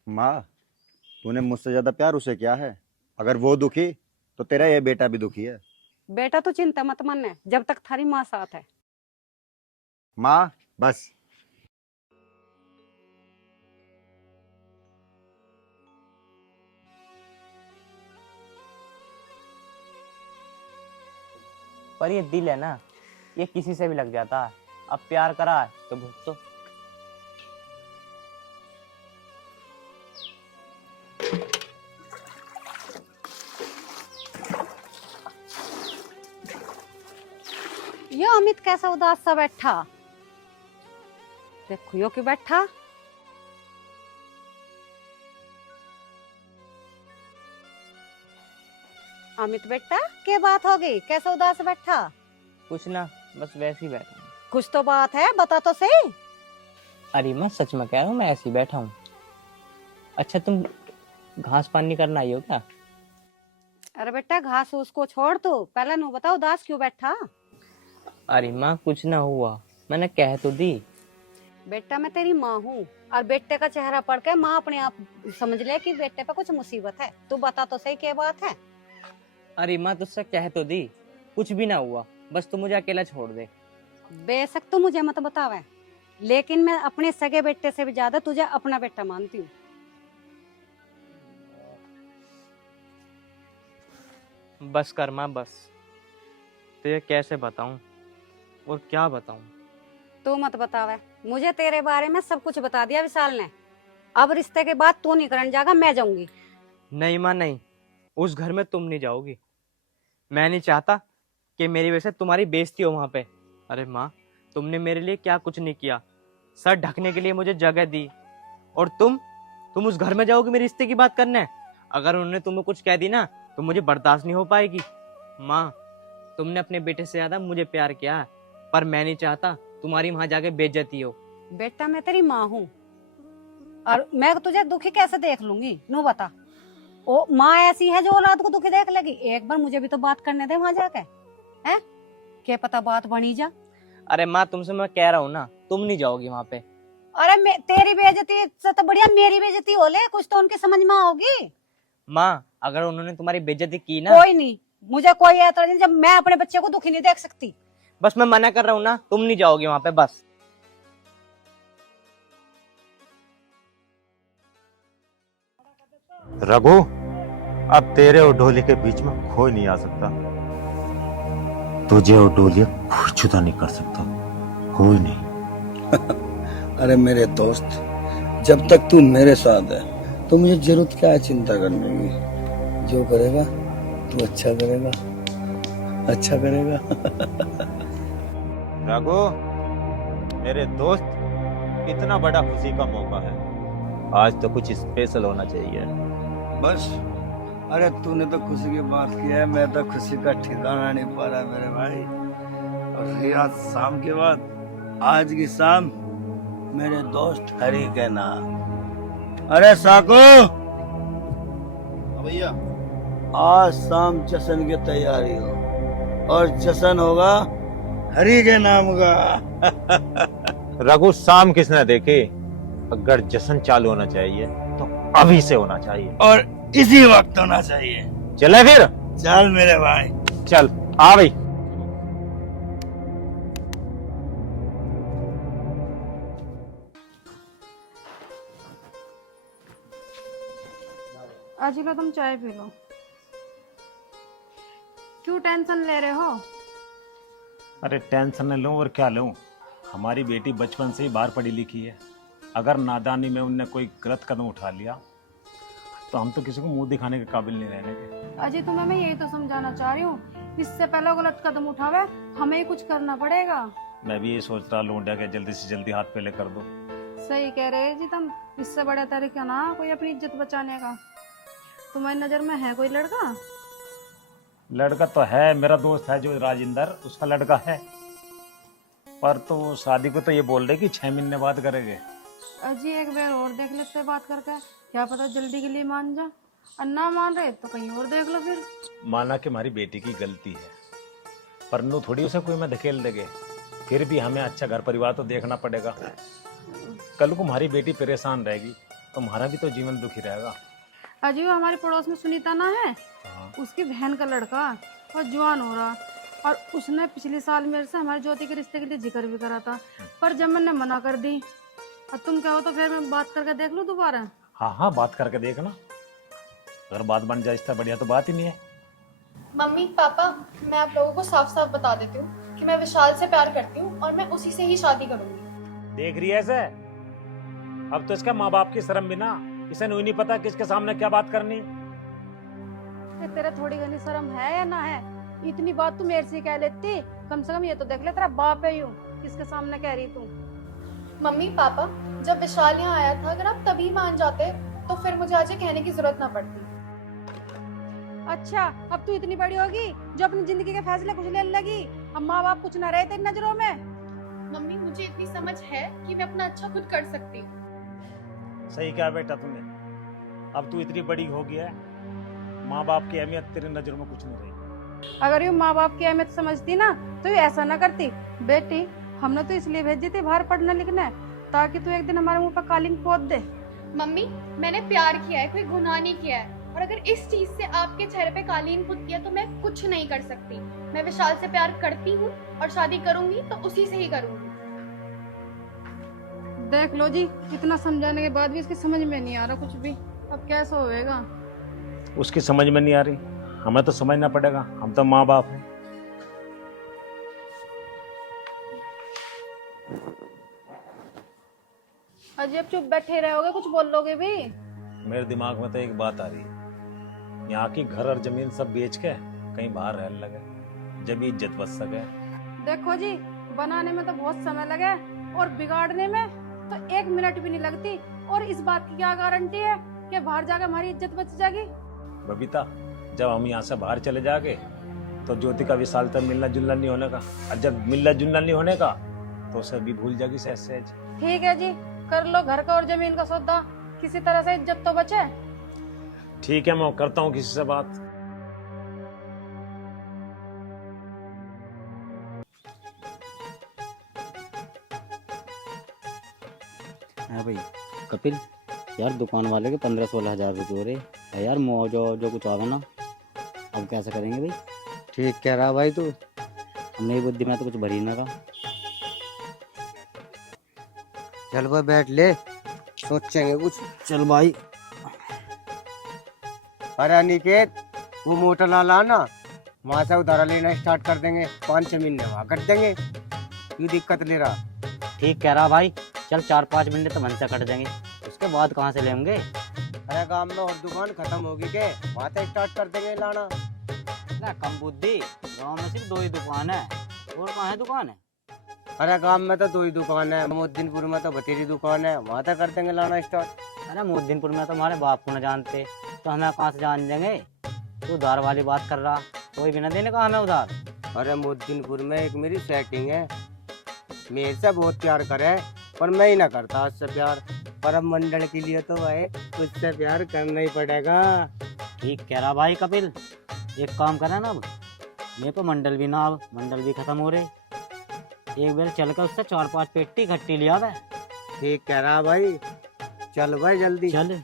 माँ तूने मुझसे ज्यादा प्यार उसे किया है। अगर वो दुखी तो तेरा ये बेटा भी दुखी है। बेटा तो चिंता मत मन, जब तक थारी माँ साथ है। माँ बस। पर ये दिल है ना, ये किसी से भी लग जाता है। अब प्यार करा है तो भुगतो। ये अमित कैसा उदास सा बैठा, देखो यो क्यों बैठा। अमित बेटा क्या बात हो गई, कैसा उदास बैठा? कुछ ना, बस वैसे ही बैठा हूँ। कुछ तो बात है, बता तो सही। अरे माँ सच में कह रहा हूँ, मैं ऐसे ही बैठा हूँ। अच्छा तुम घास पानी करना आई हो क्या? अरे बेटा घास उसको छोड़, तू पहले नू बता उदास क्यों बैठा। अरे माँ कुछ ना हुआ, मैंने कह तो दी। बेटा मैं तेरी माँ हूँ, और बेटे का चेहरा पढ़ के माँ अपने आप समझ ले कि बेटे पे कुछ मुसीबत है। तू बता तो सही क्या बात है। अरे माँ तुझसे कह तो दी, कुछ भी ना हुआ, बस तू मुझे अकेला छोड़ दे। बेशक तू मुझे मत बतावे, लेकिन मैं अपने सगे बेटे से भी ज्यादा तुझे अपना बेटा मानती हूँ। बस कर माँ बस, तुझे कैसे बताऊं और क्या बताऊं। तू मत बतावे, मुझे तेरे बारे में सब कुछ बता दिया विशाल ने। अब रिश्ते के बाद तू नहीं करने जाएगा, मैं जाऊंगी। नहीं माँ नहीं, उस घर में तुम नहीं जाओगी। मैं नहीं चाहता कि मेरी वजह से तुम्हारी बेइज्जती हो वहां पे। अरे माँ, तुमने मेरे लिए क्या कुछ नहीं किया। सर ढकने के लिए मुझे जगह दी, और तुम उस घर में जाओगी मेरे रिश्ते की बात करने। अगर उन्होंने तुम्हें कुछ कह दी ना तो मुझे बर्दाश्त नहीं हो पाएगी। माँ, तुमने अपने बेटे से ज्यादा मुझे प्यार किया है, पर मैं नहीं चाहता तुम्हारी वहां जाके बेइज्जती हो। बेटा मैं तेरी माँ हूँ, और मैं तुझे दुखी कैसे देख लूंगी? नू बता, ओ माँ ऐसी है जो औलाद को दुखी देख लेगी? एक बार मुझे भी तो बात करने दे वहां जाके, हैं? क्या पता बात बनी जा। अरे माँ, तुमसे मैं कह रहा हूँ ना, तुम नहीं जाओगी वहां पे। अरे तेरी बेइज्जती से तो बढ़िया मेरी बेइज्जती हो ले, कुछ तो उनकी समझ में आओगी। माँ, अगर उन्होंने तुम्हारी बेइज्जती की ना, कोई नहीं, मुझे कोई ऐतराज नहीं, जब मैं अपने बच्चे को दुखी नहीं देख सकती। बस मैं मना कर रहा हूँ ना, तुम नहीं जाओगी वहां पे बस। रघु, अब तेरे और डोली के बीच में कोई नहीं आ सकता। तुझे और डोली कोई जुदा नहीं कर सकता, कोई नहीं। अरे मेरे दोस्त, जब तक तू मेरे साथ है तो मुझे जरूरत क्या है चिंता करने की? जो करेगा तू अच्छा करेगा, अच्छा करेगा। रघु, मेरे दोस्त, इतना बड़ा खुशी का मौका है, आज तो कुछ स्पेशल होना चाहिए। बस, अरे तूने तो खुशी की बात की है, मैं तो खुशी का ठिकाना नहीं पा रहा मेरे भाई। और रही आज शाम के बाद, आज की शाम मेरे दोस्त हरी के नाम। अरे साको भैया, आज शाम जश्न की तैयारी हो, और जश्न होगा हरी के नाम का। रघु, शाम किसने देखी? अगर जश्न चालू होना चाहिए तो अभी से होना चाहिए, और इसी वक्त होना चाहिए। चले फिर? चल मेरे भाई, चल आ भाई। आज लो तुम चाय पी लो। क्यों टेंशन ले रहे हो? अरे टेंशन न लूं और क्या लूं, हमारी बेटी बचपन से ही बाहर पढ़ी लिखी है। अगर नादानी में उनने कोई गलत कदम उठा लिया तो हम तो किसी को मुंह दिखाने के काबिल नहीं रहने के। अजय, तुम्हें मैं यही तो समझाना चाह रही हूँ, इससे पहले गलत कदम उठावे हमें ही कुछ करना पड़ेगा। मैं भी ये सोच रहा लूंडा के जल्दी से जल्दी हाथ पहले कर दो। सही कह रहे हैं जी तुम, इससे बड़ा तरीका ना कोई अपनी इज्जत बचाने का। तुम्हारी नजर में है कोई लड़का? लड़का तो है, मेरा दोस्त है जो राजिंदर, उसका लड़का है, पर तो शादी को तो ये बोल रहे कि 6 महीने बाद करेंगे। अजी एक बार और देख लेते बात करके, क्या पता जल्दी के लिए मान जा, और ना मान रहे तो कहीं और देख लो फिर। माना कि हमारी बेटी की गलती है, पर नु थोड़ी उसे कोई में धकेल देंगे, फिर भी हमें अच्छा घर परिवार तो देखना पड़ेगा। कल को हमारी बेटी परेशान रहेगी तो हमारा भी तो जीवन दुखी रहेगा। अजी वो हमारे पड़ोस में सुनीता ना है, उसकी बहन का लड़का और जवान हो रहा, और उसने पिछले साल मेरे से हमारी ज्योति के रिश्ते के लिए जिक्र भी करा था, पर जब मैंने मना कर दी, और तुम कहो तो फिर मैं बात करके देख लूं दोबारा। हाँ हाँ, बात करके देखना, अगर बात बन जाए इससे बढ़िया तो बात ही नहीं है। मम्मी पापा, मैं आप लोगों को साफ साफ बता देती हूँ कि मैं विशाल से प्यार करती हूँ और मैं उसी से ही शादी करूंगी। देख रही है ऐसे, अब तो इसका माँ बाप की शर्म भी ना, इसे नहीं पता किसके सामने क्या बात करनी। तेरे थोड़ी घनी शर्म है या ना है? इतनी बात तू मेरे से कह लेती, कम से कम ये तो देख ले तेरा बाप है यूं किसके सामने कह रही तू। मम्मी पापा, जब विशाल यहाँ आया था, अगर आप तभी मान जाते तो फिर मुझे आज ये कहने की जरूरत ना पड़ती। अच्छा, अब तू इतनी बड़ी होगी जो अपनी जिंदगी के फैसले कुछ लेने लगी, अब माँ बाप कुछ ना रहे तेरी नजरों में। मम्मी मुझे इतनी समझ है कि मैं अपना अच्छा खुद कर सकती हूँ। सही कहा बेटा तूने, अब तू इतनी बड़ी हो गई है, माँ बाप की अहमियत तेरी नजरों में कुछ नहीं रही। अगर यूँ माँ बाप की अहमियत समझती ना तो ये ऐसा ना करती। बेटी, हमने तो इसलिए भेजी थी बाहर पढ़ने लिखने, ताकि तू एक दिन हमारे मुंह पर कालिंग पोत दे। मम्मी, मैंने प्यार किया है, कोई गुनाह नहीं किया है, और अगर इस चीज से आपके चेहरे पे कालीन पुत किया तो मैं कुछ नहीं कर सकती। मैं विशाल से प्यार करती हूँ और शादी करूंगी तो उसी से ही करूंगी। देख लो जी, इतना समझाने के बाद भी इसकी समझ में नहीं आ रहा कुछ भी, अब कैसा होएगा? उसकी समझ में नहीं आ रही, हमें तो समझना पड़ेगा, हम तो माँ बाप हैं। अजी अब चुप बैठे रहोगे, कुछ बोलोगे भी? मेरे दिमाग में तो एक बात आ रही है, यहाँ की घर और जमीन सब बेच के कहीं बाहर रहने लगे, जब इज्जत बच सके। देखो जी, बनाने में तो बहुत समय लगे और बिगाड़ने में तो 1 मिनट भी नहीं लगती। और इस बात की क्या गारंटी है कि बाहर जाकर हमारी इज्जत बच जाएगी? बबीता, जब हम यहाँ से बाहर चले जाएंगे तो ज्योति का विशाल तक मिलना जुलना नहीं होने का, और जब मिलना जुलना नहीं होने का तो उसे भी भूल जाएगी सहज सहज। ठीक है जी, कर लो घर का और जमीन का सौदा, किसी तरह से इज्जत तो बचे। ठीक है, मैं करता हूँ किसी से बात। हाँ भाई कपिल, यार दुकान वाले के 15-16 हजार रुपये हो रहे है यार, जो कुछ आवे ना, अब कैसे करेंगे भाई? ठीक कह रहा भाई तू। मेरी बुद्धि में तो कुछ भरी ना का। चल भाई बैठ ले, सोचेंगे कुछ। चल भाई। अरे अनिकेत, वो मोटर लाला ना, वहाँ से उधारा लेना स्टार्ट कर देंगे, 5-6 महीने वहाँ कर देंगे। क्यों दिक्कत ले रहा? ठीक कह रहा भाई, चल 4-5 महीने तो मन से कट जाएंगे, उसके बाद कहाँ से लेंगे? अरे गांव में और दुकान खत्म होगी के, वहाँ से स्टार्ट कर देंगे लाना। ना कम बुद्धि, गांव में सिर्फ 2 ही दुकान है, और कहाँ है दुकान है? अरे गांव में तो 2 ही दुकान है, मोहद्दीनपुर में तो बतेरी दुकान है, वहाँ तक कर देंगे लाना स्टार्ट। अरे मोहद्दीनपुर में तो हमारे बाप को न जानते, तो हमें कहाँ से जान जाएंगे? तू उधार वाली बात कर रहा, कोई भी न देने का हमें उधार। अरे मोहद्दीनपुर में एक मेरी सेटिंग है, मेरे से बहुत प्यार करे, पर मैं ही ना करता उससे प्यार, पर अब मंडल के लिए तो भाई उससे प्यार करना ही पड़ेगा। ठीक कह रहा भाई कपिल, एक काम करें ना, अब मेरे को मंडल भी ना, अब मंडल भी खत्म हो रहे, एक बार चल कर उससे 4-5 पेटी घट्टी लिया वे। ठीक कह रहा भाई, चल भाई जल्दी चल।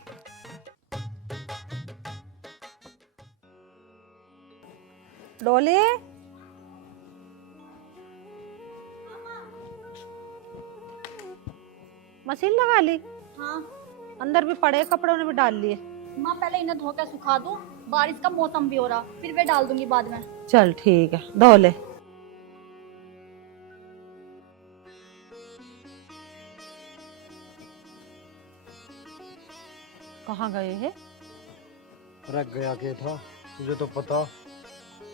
डोली, मशीन लगा ली? हाँ अंदर भी पड़े, कपड़ों ने भी डाल लिए। माँ, पहले इन्हें धो के सुखा दूं, बारिश का मौसम भी हो रहा, फिर वे डाल दूंगी बाद में। चल ठीक है, धो ले। कहाँ गए हैं? रख गया के था, तुझे तो पता,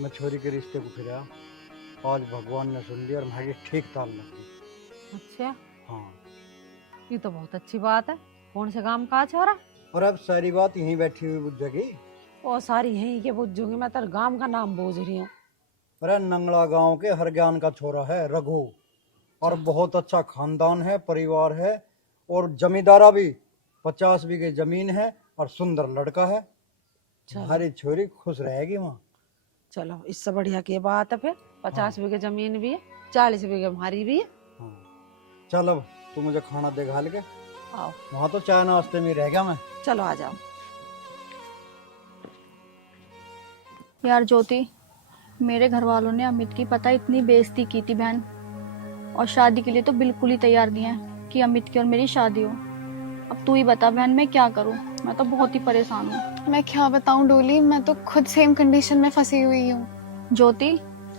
मैं छोरी के रिश्ते को फिरा, आज भगवान ने सुन लिया और भाई ठीक ताल लग गई। अच्छा, हाँ, ये तो बहुत अच्छी बात है। कौन से काम का छोरा? और अब सारी बात यहीं बैठी हुई बुझ जाएगी। ओ सारी यहीं के बुझूंगी, मैं तेरे गांव का नाम बूझ रही हूँ। अरे नंगला गांव के हरज्ञान का छोरा है रघु, और बहुत अच्छा खानदान है, परिवार है, और जमींदारा भी, 50 बीघे जमीन है, और सुंदर लड़का है। हमारी छोरी खुश रहेगी वहाँ। चलो, इससे बढ़िया की बात है। फिर 50 बीघे जमीन भी है, 40 बीघे हमारी भी है। हाँ। चल अब तू मुझे खाना दे घाल के, आओ, वहाँ तो चाय नाश्ते में रह गया मैं। चलो आ जाओ। यार ज्योति, मेरे घर वालों ने अमित की पता इतनी बेइज्जती की थी बहन, और शादी के लिए तो बिल्कुल ही तैयार नहीं है कि अमित की और मेरी शादी हो। अब तू ही बता बहन, मैं क्या करूं? मैं तो बहुत ही परेशान हूँ। मैं क्या बताऊं डोली, मैं तो खुद सेम कंडीशन में फंसी हुई हूँ। ज्योति,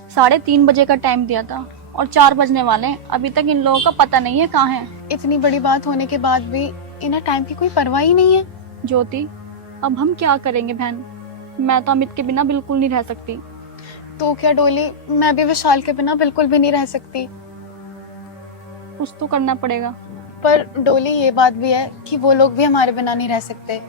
3:30 बजे का टाइम दिया था और 4 बजने वाले हैं, अभी तक इन लोगों का पता नहीं है कहाँ है। इतनी बड़ी बात होने के बाद भी इन्हें टाइम की कोई परवाह ही नहीं है। ज्योति, अब हम क्या करेंगे बहन? मैं तो अमित के बिना बिल्कुल नहीं रह सकती। तो क्या डोली, मैं भी विशाल के बिना बिल्कुल भी नहीं रह सकती। कुछ तो करना पड़ेगा। पर डोली, ये बात भी है कि वो लोग भी हमारे बिना नहीं रह सकते।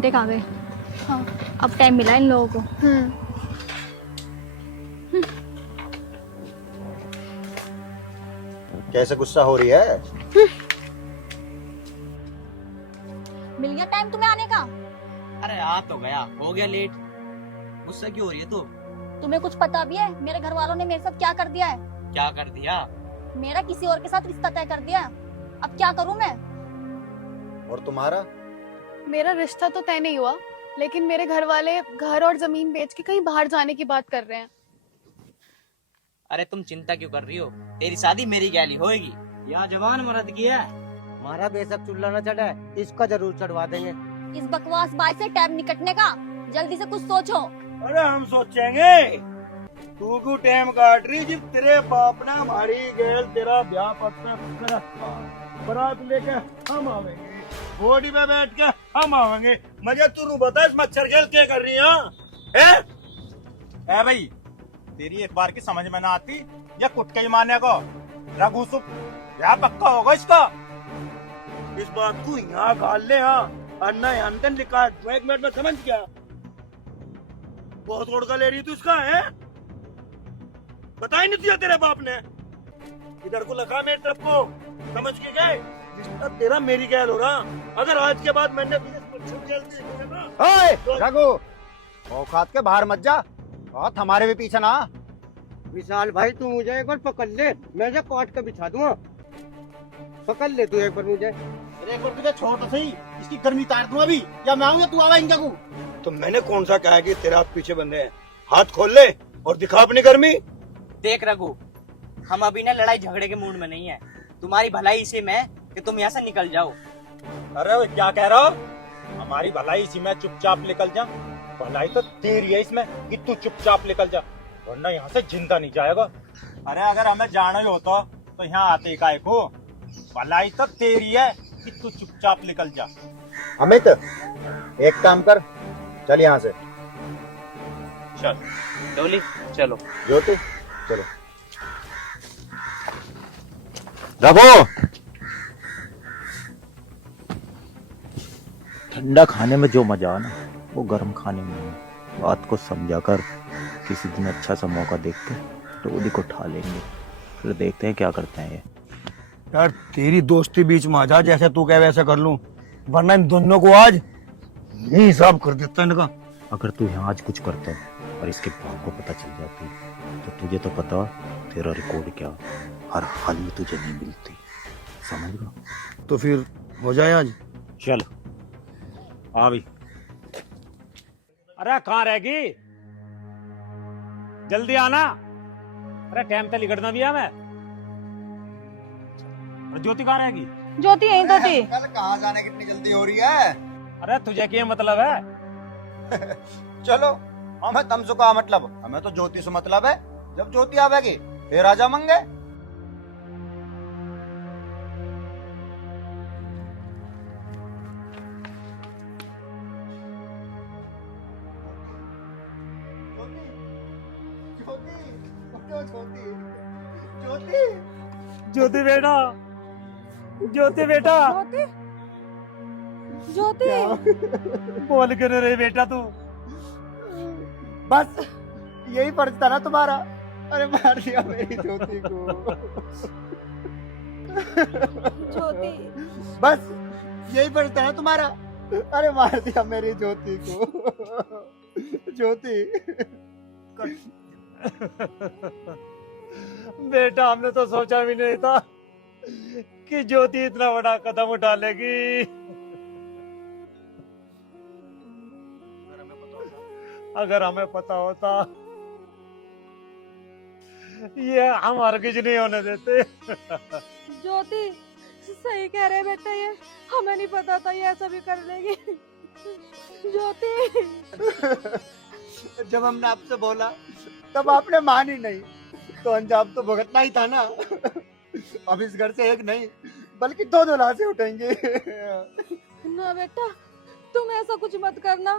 देख आ गए। हाँ। अब टाइम मिला इन लोगों को। कैसे गुस्सा हो रही है? मिल गया टाइम तुम्हें आने का? अरे आ तो गया, हो गया लेट। गुस्सा क्यों हो रही है तू? तुम्हें कुछ पता भी है मेरे घर वालों ने मेरे साथ क्या कर दिया है? क्या कर दिया? मेरा किसी और के साथ रिश्ता तय कर दिया। अब क्या करूं मैं? और तुम्हारा? मेरा रिश्ता तो तय नहीं हुआ, लेकिन मेरे घर वाले घर और जमीन बेच के कहीं बाहर जाने की बात कर रहे हैं। अरे तुम चिंता क्यों कर रही हो? तेरी शादी मेरी गैली होएगी। यहाँ जवान मर्द की है। हमारा बेशक चूल्हा न चढ़े, इसका जरूर चढ़वा देंगे। इस बकवास बात से टाइम निकटने का, जल्दी से कुछ सोचो। अरे हम सोचेंगे, तू क्यों टाइम काट रही जब तेरे बाप ने हमारी गैल तेरा ब्याह पत्र कर रखा। बारात लेके हम आवेंगे, घोड़ी पे बैठ के हम आवेंगे। मजे तू बता इस मच्छर गैल क्या कर रही है? ए भाई, तेरी एक बार की समझ में ना आती या कुट के ही माने को रघु सुप क्या पक्का होगा इसका। इस बात को यहाँ गाल ले। हाँ अन्ना अंतन लिखा है, तू 1 मिनट में समझ गया। बहुत गोड़ का ले रही तू इसका है, बताई नहीं दिया तेरे बाप ने। इधर को लगा मेरे तरफ को, समझ के गए रिश्ता तेरा मेरी गैल हो रहा। अगर आज के बाद मैंने रघु औकात के बाहर मत जा, बहुत हमारे भी पीछे ना। विशाल भाई तू मुझे एक बार पकड़ ले, मैं जो काट के बिछा दूंगा। पकड़ ले तू एक बार मुझे। एक बार तुझे छोड़ तो सही, इसकी गर्मी तार दूं अभी, या मैं आऊं या तू आवा इनका को। तो मैंने कौन सा कहा कि तेरे हाथ पीछे बंधे हैं? हाथ खोल ले और दिखा अपनी गर्मी। देख रघु, हम अभी ना लड़ाई झगड़े के मूड में नहीं है। तुम्हारी भलाई इसी में है कि तुम यहाँ से निकल जाओ। अरे वो क्या कह रहा हो? हमारी भलाई इसी में, चुपचाप निकल जा। भलाई तो तेरी है इसमें कि तू चुपचाप निकल जा, वरना यहाँ से जिंदा नहीं जाएगा। अरे अगर हमें जाना ही होता तो यहाँ आते का को। भलाई तो तेरी है कि तू चुपचाप निकल जा। अमित एक काम कर, चल यहाँ से। चल डोली चलो। ज्योति चलो। रघु ठंडा खाने में जो मजा ना वो गर्म खाने में है। बात को समझा कर, किसी दिन अच्छा सा मौका देख के टोली को उठा लेंगे, फिर देखते हैं क्या करते हैं ये। यार तेरी दोस्ती बीच में आ जा, जैसे तू कहे वैसे कर लूं, वरना इन दोनों को आज नहीं हिसाब कर देता इनका। अगर तू यहाँ आज कुछ करता है और इसके बाप को पता चल जाती तो तुझे तो पता तेरा रिकॉर्ड क्या हर हाल में तुझे नहीं मिलती, समझ गया? तो फिर हो जाए आज। चल आ भी। अरे कहाँ रहेगी, जल्दी आना। अरे टाइम तो लिखना भी है मैं। और ज्योति कहाँ रहेगी? ज्योति यहीं तो थी। कल कहाँ जाने कितनी जल्दी हो रही है? अरे तुझे क्या मतलब है? चलो हमें तुमसे का मतलब, हमें तो ज्योति से मतलब है। जब ज्योति आवेगी फिर आ जाएंगे। ज्योति बेटा, ज्योति बेटा, ज्योति बोल क्यों नहीं रही बेटा तू? बस यही फर्ज था ना तुम्हारा। अरे मार दिया मेरी ज्योति को। ज्योति बस यही फर्ज था ना तुम्हारा। अरे मार दिया मेरी ज्योति को। ज्योति बेटा हमने तो सोचा भी नहीं था कि ज्योति इतना बड़ा कदम उठा लेगी। अगर हमें पता होता ये हम हरगिज नहीं होने देते। ज्योति सही कह रहे बेटा, ये हमें नहीं पता था ये ऐसा भी कर लेगी। ज्योति जब हमने आपसे बोला तब आपने मानी नहीं, तो अंजाम तो भुगतना ही था ना। अब इस घर से एक नहीं बल्कि 2 लाशें उठेंगे। ना बेटा तुम ऐसा कुछ मत करना,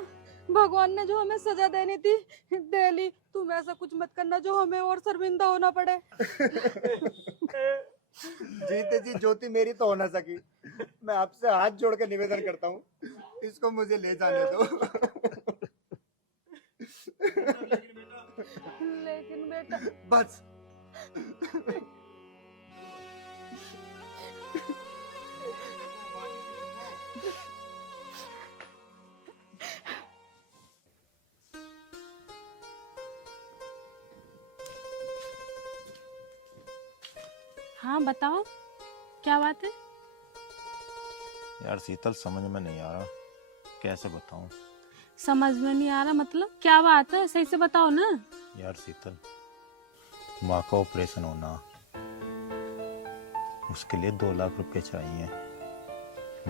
भगवान ने जो हमें सजा देनी थी दे ली। तुम ऐसा कुछ मत करना जो हमें और शर्मिंदा होना पड़े। जीते जी ज्योति मेरी तो हो ना सकी। मैं आपसे हाथ जोड़ के निवेदन करता हूँ, इसको मुझे ले जाने दो। लेकिन बेटा बस हाँ बताओ क्या बात है? यार शीतल समझ में नहीं आ रहा, कैसे बताऊं? समझ में नहीं आ रहा मतलब क्या बात है, सही से बताओ ना। यार शीतल, माँ का ऑपरेशन होना, उसके लिए 2 लाख रुपए चाहिए।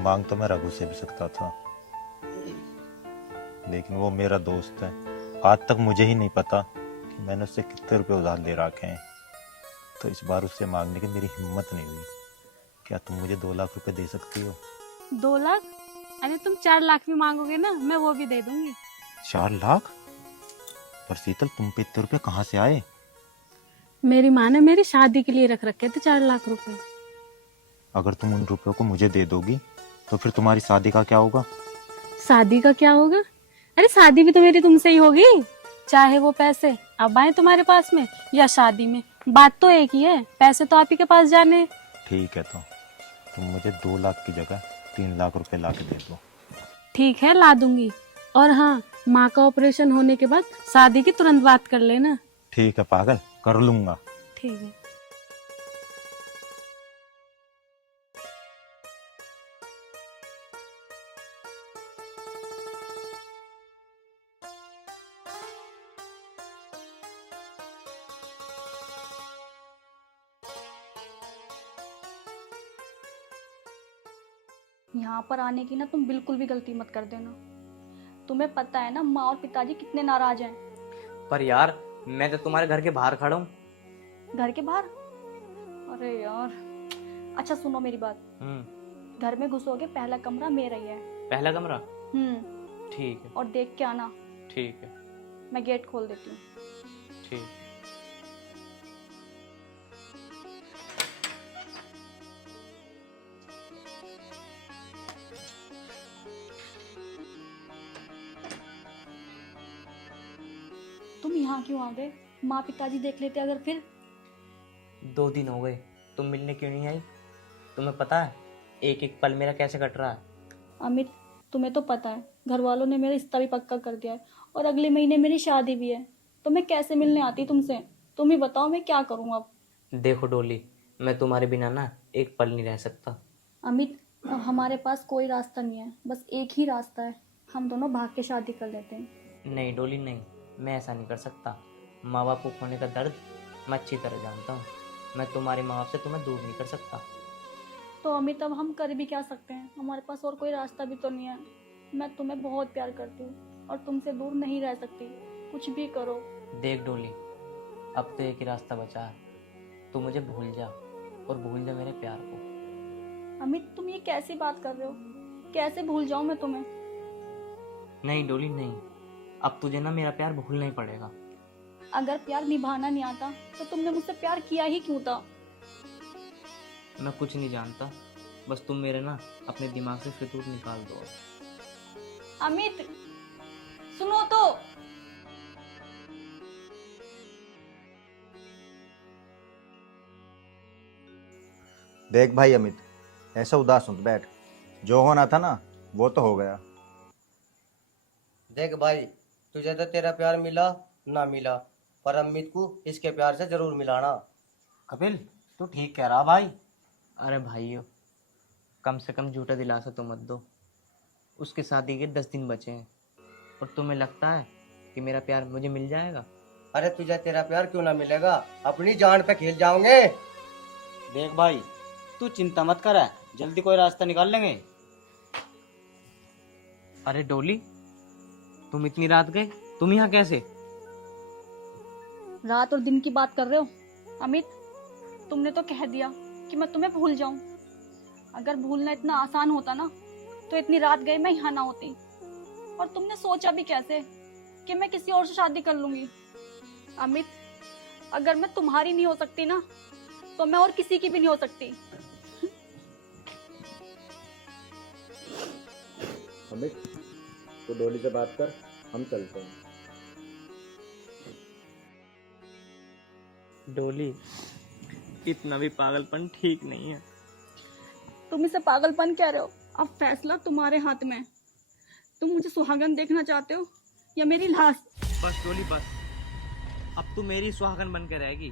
मांग तो मैं रघु से भी सकता था, लेकिन वो मेरा दोस्त है। आज तक मुझे ही नहीं पता कि मैंने उससे कितने रुपए उधार ले रखे हैं, तो इस बार उससे मांगने की मेरी हिम्मत नहीं हुई। क्या तुम मुझे 2 लाख रुपए दे सकती हो? 2 लाख? अरे तुम 4 लाख भी मांगोगे ना, मैं वो भी दे दूंगी। 4 लाख? पर शीतल, तुम पे इतने रुपए कहाँ से आए? मेरी माँ ने मेरी शादी के लिए रख रखे थे 4 लाख रुपए। अगर तुम उन रुपयों को मुझे दे दोगी तो फिर तुम्हारी शादी का क्या होगा? शादी का क्या होगा? अरे शादी भी तो मेरी तुमसे ही होगी, चाहे वो पैसे अब आए तुम्हारे पास में या शादी में, बात तो एक ही है, पैसे तो आप ही के पास जाने हैं। ठीक है, तो तुम मुझे 2 लाख की जगह 3 लाख रुपए ला के दे दो। ठीक है, ला दूंगी। और हाँ, माँ का ऑपरेशन होने के बाद शादी की तुरंत बात कर लेना। ठीक है पागल, कर लूंगा। ठीक है। यहाँ पर आने की ना तुम बिल्कुल भी गलती मत कर देना। तुम्हें पता है ना माँ और पिताजी कितने नाराज हैं। पर यार, मैं तो तुम्हारे घर के बाहर खड़ा हूँ। घर के बाहर? अरे यार, अच्छा सुनो मेरी बात। घर में घुसोगे, पहला कमरा मेरा ही है। पहला कमरा? हम्म। ठीक है। और देख के आना। ठीक है। मैं गेट खोल देती हूँ। ठीक। तुम यहाँ क्यों आ गए? माँ पिताजी देख लेते अगर फिर। 2 दिन हो गए, तुम मिलने क्यों नहीं आई? तुम्हें पता है एक एक पल मेरा कैसे कट रहा है? अमित, तुम्हें तो पता है घर वालों ने मेरा रिश्ता भी पक्का कर दिया है और अगले महीने मेरी शादी भी है, तो मैं कैसे मिलने आती तुमसे? तुम ही बताओ मैं क्या करूँ अब। देखो डोली, मैं तुम्हारे बिना ना एक पल नहीं रह सकता। अमित, अब हमारे पास कोई रास्ता नहीं है, बस एक ही रास्ता है, हम दोनों भाग के शादी कर लेते हैं। नहीं डोली नहीं, मैं ऐसा नहीं कर सकता। माँ बाप को खोने का दर्द मैं अच्छी तरह जानता हूँ। मैं तुम्हारे माँ बाप से तुम्हें दूर नहीं कर सकता। तो अमित, अब हम कर भी क्या सकते हैं? हमारे पास और कोई रास्ता भी तो नहीं है। मैं तुम्हें बहुत प्यार करती हूँ और तुमसे दूर नहीं रह सकती, कुछ भी करो। देख डोली, अब तो एक ही रास्ता बचा है, तू मुझे भूल जा और भूल जा मेरे प्यार को। अमित, तुम ये कैसी बात कर रहे हो? कैसे भूल जाऊं मैं तुम्हें? नहीं डोली नहीं, अब तुझे ना मेरा प्यार भूलना ही पड़ेगा। अगर प्यार निभाना नहीं आता तो तुमने मुझसे प्यार किया ही क्यों था? मैं कुछ नहीं जानता, बस तुम मेरे ना अपने दिमाग से फितूर निकाल दो। अमित, सुनो तो। देख भाई अमित, ऐसा उदास मत बैठ, जो होना था ना वो तो हो गया। देख भाई, तुझे तो तेरा प्यार मिला ना मिला, पर अमित को इसके प्यार से जरूर मिलाना। कपिल, तू ठीक कह रहा भाई। अरे भाइयों, कम से कम झूठा दिलासा तो मत दो। उसके शादी के 10 दिन बचे हैं और तुम्हें लगता है कि मेरा प्यार मुझे मिल जाएगा? अरे तुझे तेरा प्यार क्यों ना मिलेगा, अपनी जान पे खेल जाओगे। देख भाई, तू चिंता मत कर, जल्दी कोई रास्ता निकाल लेंगे। अरे डोली, तुम इतनी रात गए, तुम यहाँ कैसे? रात और दिन की बात कर रहे हो? अमित, तुमने तो कह दिया कि मैं तुम्हें भूल जाऊं। अगर भूलना इतना आसान होता ना तो इतनी रात गई मैं यहाँ ना होती। और तुमने सोचा भी कैसे कि मैं किसी और से शादी कर लूंगी? अमित, अगर मैं तुम्हारी नहीं हो सकती ना तो मैं और किसी की भी नहीं हो सकती। अमित, तो डोली से बात कर, हम चलते हैं। डोली, इतना भी पागलपन ठीक नहीं है। तुम इसे पागलपन कह रहे हो? अब फैसला तुम्हारे हाथ में है। तुम मुझे सुहागन देखना चाहते हो या मेरी लाश? बस डोली बस, अब तू मेरी सुहागन बन के रहेगी।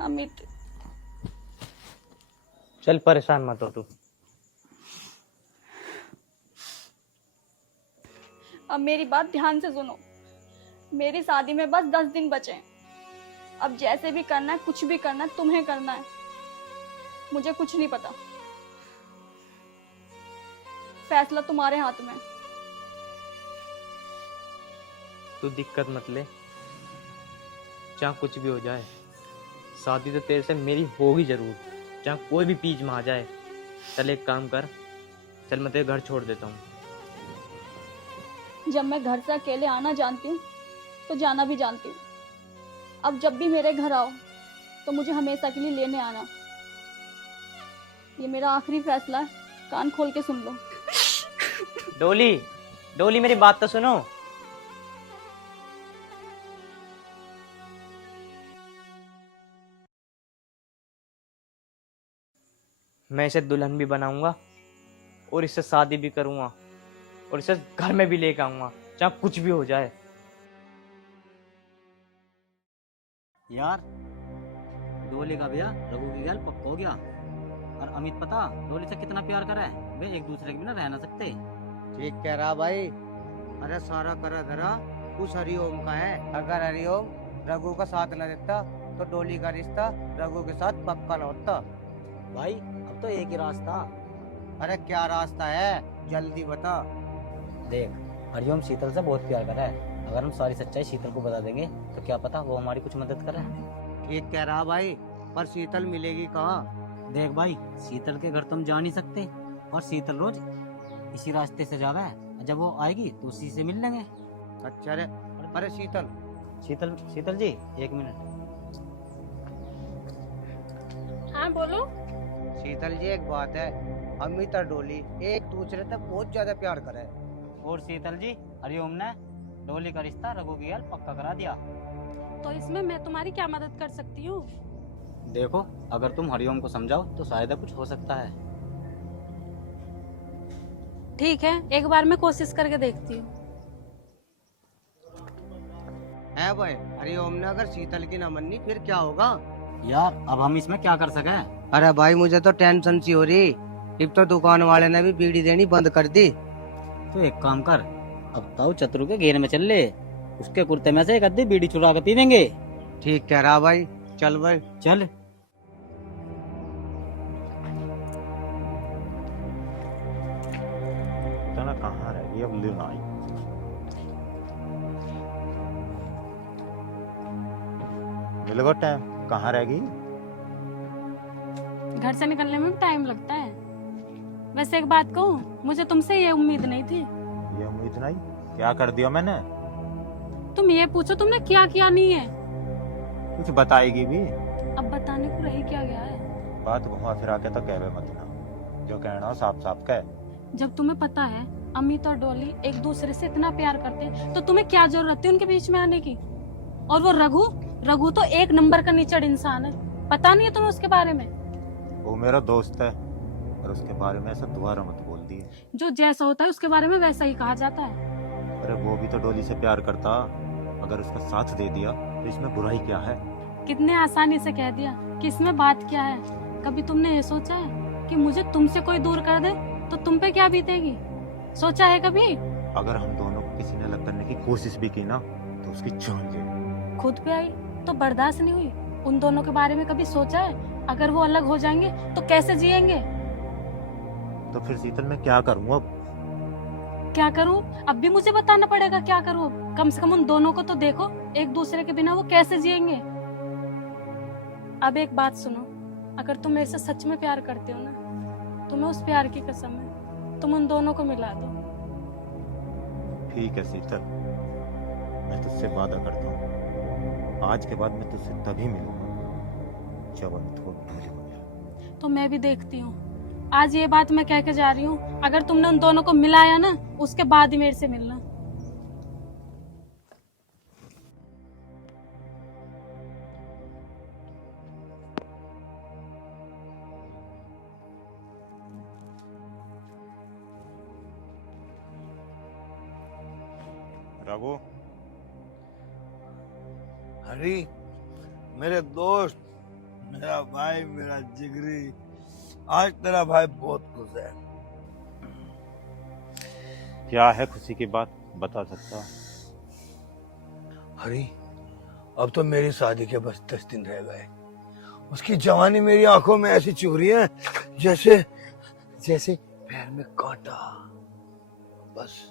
अमित, चल परेशान मत हो तू। अब मेरी बात ध्यान से सुनो। मेरी शादी में बस 10 दिन बचे हैं। अब जैसे भी करना है, कुछ भी करना है, तुम्हें करना है, मुझे कुछ नहीं पता। फैसला तुम्हारे हाथ में। तू दिक्कत मत ले, चाहे कुछ भी हो जाए, शादी तो तेरे से मेरी होगी जरूर, चाहे कोई भी बीच में आ जाए। चल एक काम कर, चल मैं तेरे घर छोड़ देता हूँ। जब मैं घर से अकेले आना जानती हूँ तो जाना भी जानती हूँ। अब जब भी मेरे घर आओ तो मुझे हमेशा के लिए लेने आना। ये मेरा आखिरी फैसला है, कान खोल के सुन लो। डोली, डोली मेरी बात तो सुनो। मैं इसे दुल्हन भी बनाऊंगा और इससे शादी भी करूंगा और इसे घर में भी लेकर आऊंगा, चाहे कुछ भी हो जाए। यार डोली का भैया रघु की गल पक्का हो गया। और अमित पता डोली से कितना प्यार करा है, वे एक दूसरे के बिना रह ना सकते। ठीक कह रहा भाई। अरे सारा करा धरा उस हरिओम का है। अगर हरिओम रघु का साथ न देता तो डोली का रिश्ता रघु के साथ पक्का न होता। भाई अब तो एक ही रास्ता। अरे क्या रास्ता है, जल्दी बता। देख, हरिओम शीतल से बहुत प्यार करा है। अगर हम सारी सच्चाई शीतल को बता देंगे तो क्या पता वो हमारी कुछ मदद करे। ठीक कह रहा भाई, पर शीतल मिलेगी कहाँ? देख भाई, शीतल के घर तुम जा नहीं सकते और शीतल रोज इसी रास्ते से जा रहा है। जब वो आएगी तो उसी से मिल लेंगे। अच्छा रे। अरे शीतल शीतल शीतल जी एक मिनट। हाँ बोलो। शीतल जी एक बात है, अमित और डोली एक दूसरे से बहुत ज्यादा प्यार करे। और शीतल जी, हरिओम ने डोली का रिश्ता रघु की गल पक्का करा दिया। तो इसमें मैं तुम्हारी क्या मदद कर सकती हूँ? देखो, अगर तुम हरिओम को समझाओ तो शायद कुछ हो सकता है। ठीक है, एक बार मैं कोशिश करके देखती हूँ। है भाई, हरिओम ने अगर शीतल की न मानी फिर क्या होगा? यार अब हम इसमें क्या कर सके? अरे भाई मुझे तो टेंशन सी हो रही। अब तो दुकान वाले ने भी बीड़ी देनी बंद कर दी। तो एक काम कर, अब ताऊ चतुर के घेर में चल ले, उसके कुर्ते में से एक अद्धी बीड़ी चुरा कर पी देंगे। ठीक कह रहा भाई, चल भाई चल। कहाँ रह गई अब लिन आई। मिल गो टाइम, कहाँ रह गई? घर से निकलने में भी टाइम लगता है। वैसे एक बात कहूँ, मुझे तुमसे ये उम्मीद नहीं थी। ये उम्मीद नहीं? क्या कर दिया मैंने? तुम ये पूछो तुमने क्या किया नहीं है। कुछ बताएगी भी? अब बताने को रह क्या गया है। बात घुमा फिरा के तो कहवे मत ना, जो कहना हो साफ साफ कह। जब तुम्हें पता है अमित और डोली एक दूसरे से इतना प्यार करते हैं तो तुम्हें क्या जरूरत है उनके बीच में आने की। और वो रघु तो एक नंबर का नीचड़ इंसान है। पता नहीं है तुम्हें उसके बारे में? वो मेरा दोस्त है और उसके बारे में ऐसा दोबारा मत बोल दिए। जो जैसा होता है उसके बारे में वैसा ही कहा जाता है। अरे वो भी तो डोली से प्यार करता, अगर उसका साथ दे दिया तो इसमें बुराई क्या है? कितने आसानी से कह दिया कि इसमें बात क्या है। कभी तुमने ये सोचा है कि मुझे तुमसे कोई दूर कर दे तो तुम पे क्या बीतेगी? सोचा है कभी? अगर हम दोनों को किसी ने अलग करने की कोशिश भी की ना तो उसकी जान ले। खुद पे आई तो बर्दाश्त नहीं हुई। उन दोनों के बारे में कभी सोचा है अगर वो अलग हो जाएंगे तो कैसे जिएंगे? तो फिर शीतल मैं क्या करूँ अब? क्या करूं? अब भी मुझे बताना पड़ेगा क्या करूं? कम से कम उन दोनों को तो देखो, एक दूसरे के बिना वो कैसे जिएंगे। अब एक बात सुनो, अगर तुम मेरे से सच में प्यार करते हो ना, तुम्हें उस प्यार की कसम है, तुम उन दोनों को मिला दो। ठीक है शीतल, मैं तुझसे वादा करता हूँ, आज के बाद मैं तुझसे तभी मिलूंगा जब अमित को भूल गया। तो मैं भी देखती हूँ। आज ये बात मैं कह के जा रही हूँ, अगर तुमने उन दोनों को मिलाया ना, उसके बाद ही मेरे से मिलना। रघु, हरी मेरे दोस्त, मेरा भाई, मेरा जिगरी, आज तेरा भाई बहुत खुश है। क्या है खुशी की बात, बता सकता? हरी, अब तो मेरी शादी के बस 10 दिन रह गए। उसकी जवानी मेरी आंखों में ऐसी चुभ रही है जैसे जैसे पैर में कांटा। बस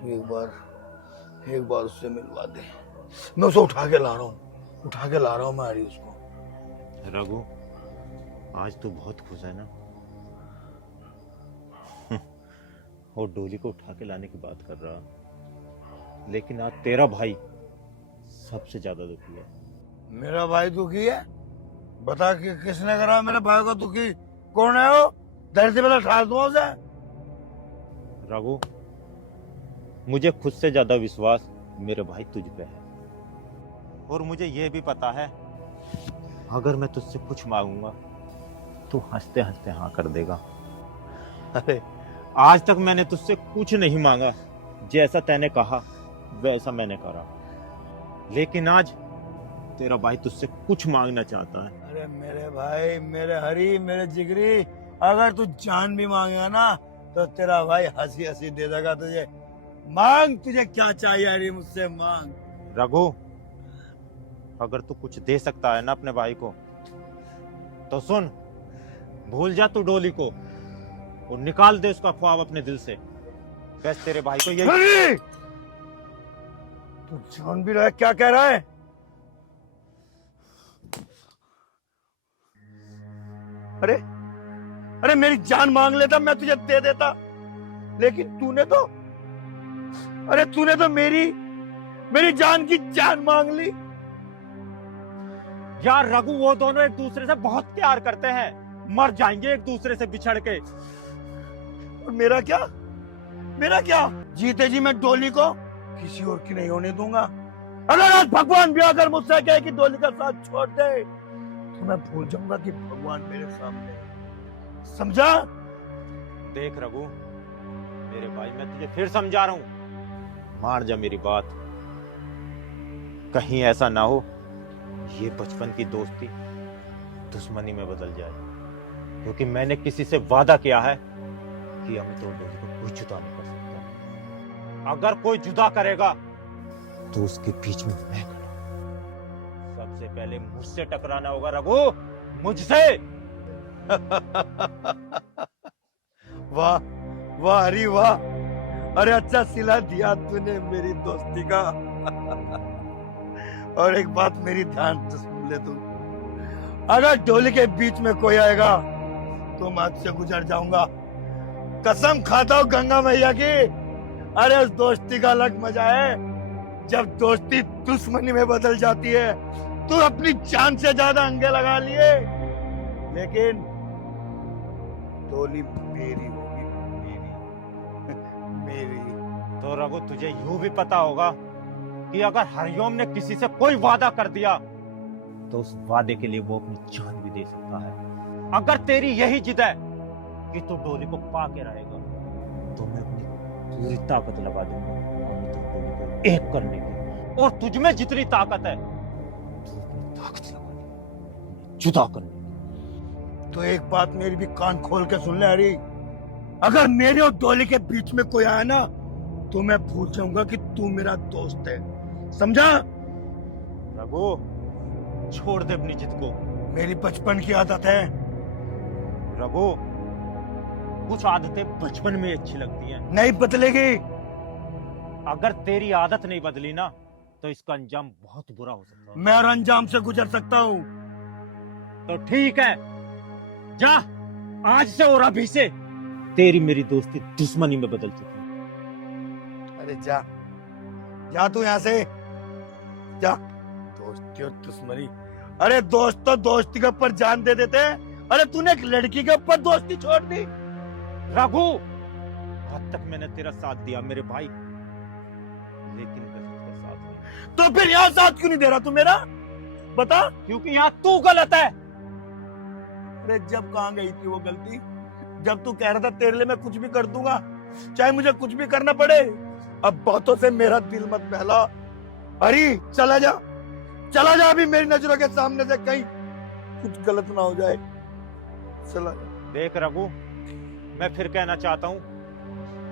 तू एक बार उससे मिलवा दे, मैं उसे उठा के ला रहा हूँ। उठा के ला रहा हूँ मैं हरी उसको। रघु, आज तू बहुत खुश है ना? और डोली को उठा के लाने की बात कर रहा, लेकिन आज तेरा भाई सबसे ज्यादा दुखी है। मेरा भाई दुखी है? बता कि किसने करा मेरे भाई को दुखी? कौन है वो? दर्द से पहले ठार दूं उसे। रघु, मुझे खुद से ज्यादा विश्वास मेरे भाई तुझ पे है, और मुझे यह भी पता है अगर मैं तुझसे कुछ मांगूंगा तो हंसते हंसते हाँ कर देगा। अरे आज तक मैंने तुझसे कुछ नहीं मांगा, जैसा तैने कहा वैसा मैंने करा, लेकिन आज तेरा भाई तुझसे कुछ मांगना चाहता है। अरे मेरे भाई, मेरे हरी, मेरे जिगरी, अगर तू जान भी मांगेगा ना तो तेरा भाई हंसी हंसी दे देगा तुझे। मांग, तुझे क्या चाहिए हरी, मुझसे मांग। रघु, अगर तू कुछ दे सकता है ना अपने भाई को तो सुन, भूल जा तू डोली को और निकाल दे उसका ख्वाब अपने दिल से। बस तेरे भाई को यही। हरी! तू जान भी रहा है क्या कह रहा है? अरे अरे मेरी जान मांग लेता मैं तुझे दे देता, लेकिन तूने तो मेरी जान की जान मांग ली। यार रघु, वो दोनों एक दूसरे से बहुत प्यार करते हैं, मर जाएंगे एक दूसरे से बिछड़ के। और मेरा क्या? जीते जी मैं डोली को किसी और की नहीं होने दूंगा। अगर आज भगवान भी अगर मुझसे कहे कि डोली का साथ छोड़ दे तो मैं भूल जाऊंगा कि भगवान मेरे सामने है। समझा? देख रघु, मेरे भाई, मैं तुझे फिर समझा रहा हूं, मान जा मेरी बात। कहीं ऐसा ना हो ये बचपन की दोस्ती दुश्मनी में बदल जाए, क्योंकि मैंने किसी से वादा किया है कि अमित और डोली को कोई जुदा नहीं कर सकता। अगर कोई जुदा करेगा तो उसके बीच में मैं खड़ा हूं। सबसे पहले मुझसे टकराना होगा रघु, मुझसे। वाह वाह हरी वाह! अरे अच्छा सिला दिया तूने मेरी दोस्ती का। और एक बात मेरी ध्यान से सुन ले तू, अगर डोली के बीच में कोई आएगा तो मैं आज से गुजर जाऊंगा। कसम खाता हूँ गंगा मैया की। अरे उस दोस्ती का अलग मजा है जब दोस्ती दुश्मनी में बदल जाती है। तू अपनी जान से ज्यादा अंगे लगा लिए, लेकिन डोली मेरी होगी, मेरी। तो रघु, तुझे यूं भी पता होगा कि अगर हरिओम ने किसी से कोई वादा कर दिया तो उस वादे के लिए वो अपनी जान भी दे सकता है। अगर तेरी यही जिद है कि तू डोली को पा के रहेगा तो मैं अपनी पूरी ताकत लगा दूंगा अमित और डोली को एक करने की, और तुझ में जितनी ताकत है तू अपनी ताकत लगा दे जुदा करने की। तो एक बात मेरी भी कान खोल के सुन ले हरी, अगर मेरे और डोली के बीच में कोई आया ना तो मैं भूल जाऊंगा कि तू मेरा दोस्त है। समझा? रघु, छोड़ दे अपनी जिद को। मेरी बचपन की आदत है। रघु, कुछ आदतें बचपन में अच्छी लगती हैं, नहीं बदलेगी। अगर तेरी आदत नहीं बदली ना तो इसका अंजाम बहुत बुरा हो सकता है। मैं हर अंजाम से गुजर सकता हूँ। तो ठीक है, जा आज से और अभी से तेरी मेरी दोस्ती दुश्मनी में बदल चुकी है। अरे जा तू यहाँ से जा। दोस्ती और दुश्मनी, अरे दोस्त तो दोस्ती के ऊपर जान दे देते हैं। अरे तूने एक लड़की के ऊपर दोस्ती छोड़ दी। रघु, आज तक मैंने तेरा साथ दिया मेरे भाई, लेकिन गलत का साथ नहीं। तो फिर यहाँ साथ क्यों नहीं दे रहा तू मेरा? बता। क्योंकि यहाँ तू गलत है। अरे जब कहाँ गई थी वो गलती? जब तू कह रहा था तेरे लिए मैं कुछ भी कर दूंगा, चाहे मुझे कुछ भी करना पड़े। अब बातों से मेरा दिल मत बहला। हरी, चला जा अभी मेरी नजरों के सामने से, कहीं कुछ गलत ना हो जाए। चला जा। देख रघु, मैं फिर कहना चाहता हूँ,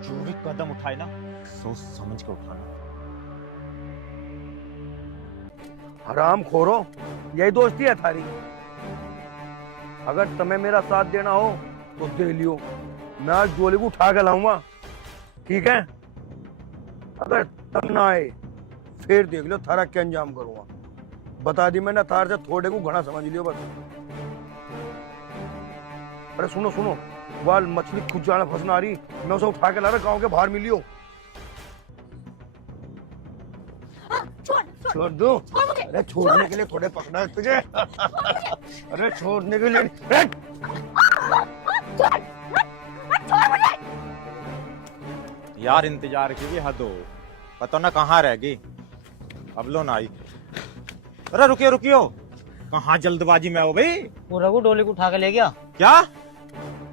जो भी कदम उठाए ना सोच समझ के उठाना। हराम खोरो, यही दोस्ती है थारी। अगर तुम्हें मेरा साथ देना हो तो दे लियो। मैं आज डोली को उठा के लाऊंगा, ठीक है? अगर तब ना आए फिर देख लो थारा क्या अंजाम करूंगा। बता दी मैंने, थार से थोड़े को घना समझ लियो बस। अरे सुनो सुनो, वाल मछली खुद जाना फंसना आ रही, मैं उसे उठा के ला रहा, गांव के बाहर मिलियो। छोड़ दो। अरे छोड़ने के लिए थोड़े पकड़ा है तुझे। अरे छोड़ने के लिए यार इंतजार की भी हद हो, पता ना कहाँ रह गई, अब लो ना आई। अरे रुकियो रुकियो, कहाँ जल्दबाजी में हो भाई? वो रघु डोली को उठा के ले गया। क्या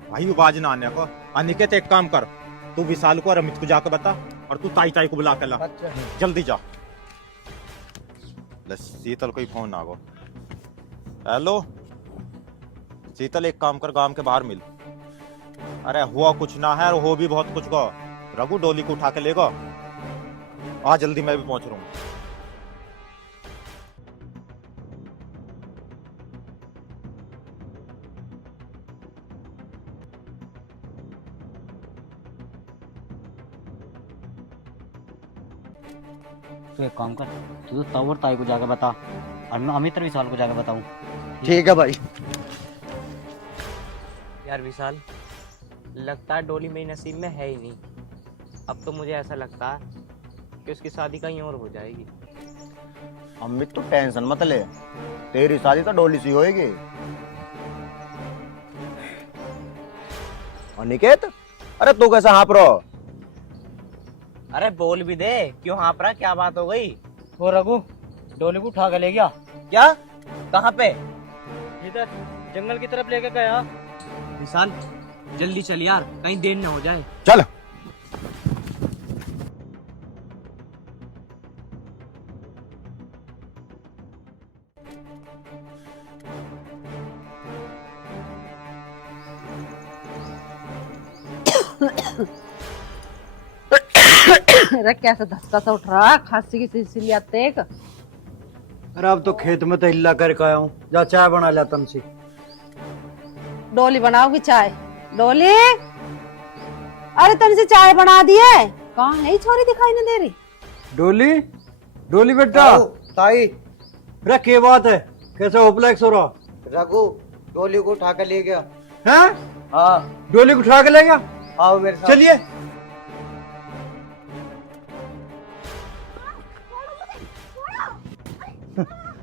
भाई, आवाज ना आने को। अनिकेत एक काम कर, तू विशाल को और अमित को जाकर बता, और तू ताई ताई को बुला के ला। अच्छा। जल्दी जा। ले शीतल कोई फोन आ गो। हेलो शीतल, एक काम कर, गांव के बाहर मिल। अरे हुआ कुछ ना है और हो भी बहुत कुछ को। रघु डोली को उठा के लेगा, आ जल्दी, मैं भी पहुंच रहा हूँ। तू एक काम कर, तू तो तब और ताई को जाके बता, और मैं अमित और विशाल को जाके बताऊं। ठीक है भाई। यार विशाल, लगता है डोली मेरी नसीब में है ही नहीं। अब तो मुझे ऐसा लगता है कि उसकी शादी कहीं और हो जाएगी। अमित तो टेंशन मत ले, तेरी शादी तो डोली सी होएगी। अनिकेत, अरे तू कैसा हाँप रहो? अरे बोल भी दे, क्यों हाँप रहा, क्या बात हो गई? वो रघु डोली को उठा के ले गया। क्या? कहाँ पे? इधर जंगल की तरफ लेके गया। विशाल जल्दी चल यार, कहीं देर न हो जाए। चल। अरे कैसे धक्का सा उठ रहा, खांसी की सिलसिली आते एक। अरे अब तो खेत में तो हिल्ला करके आया हूँ, जा चाय बना लिया तुमसे। डोली बनाओगी चाय? डोली, अरे तुमसे चाय बना दी है, कहाँ है ये छोरी, दिखाई नहीं दे रही। डोली, डोली बेटा। ताई, अरे क्या बात है, कैसा होपलेक्स हो रहा? रघु डोली को उठा के ले गया। हैं? हाँ, डोली को उठा के ले गया? आओ मेरे साथ। चलिए।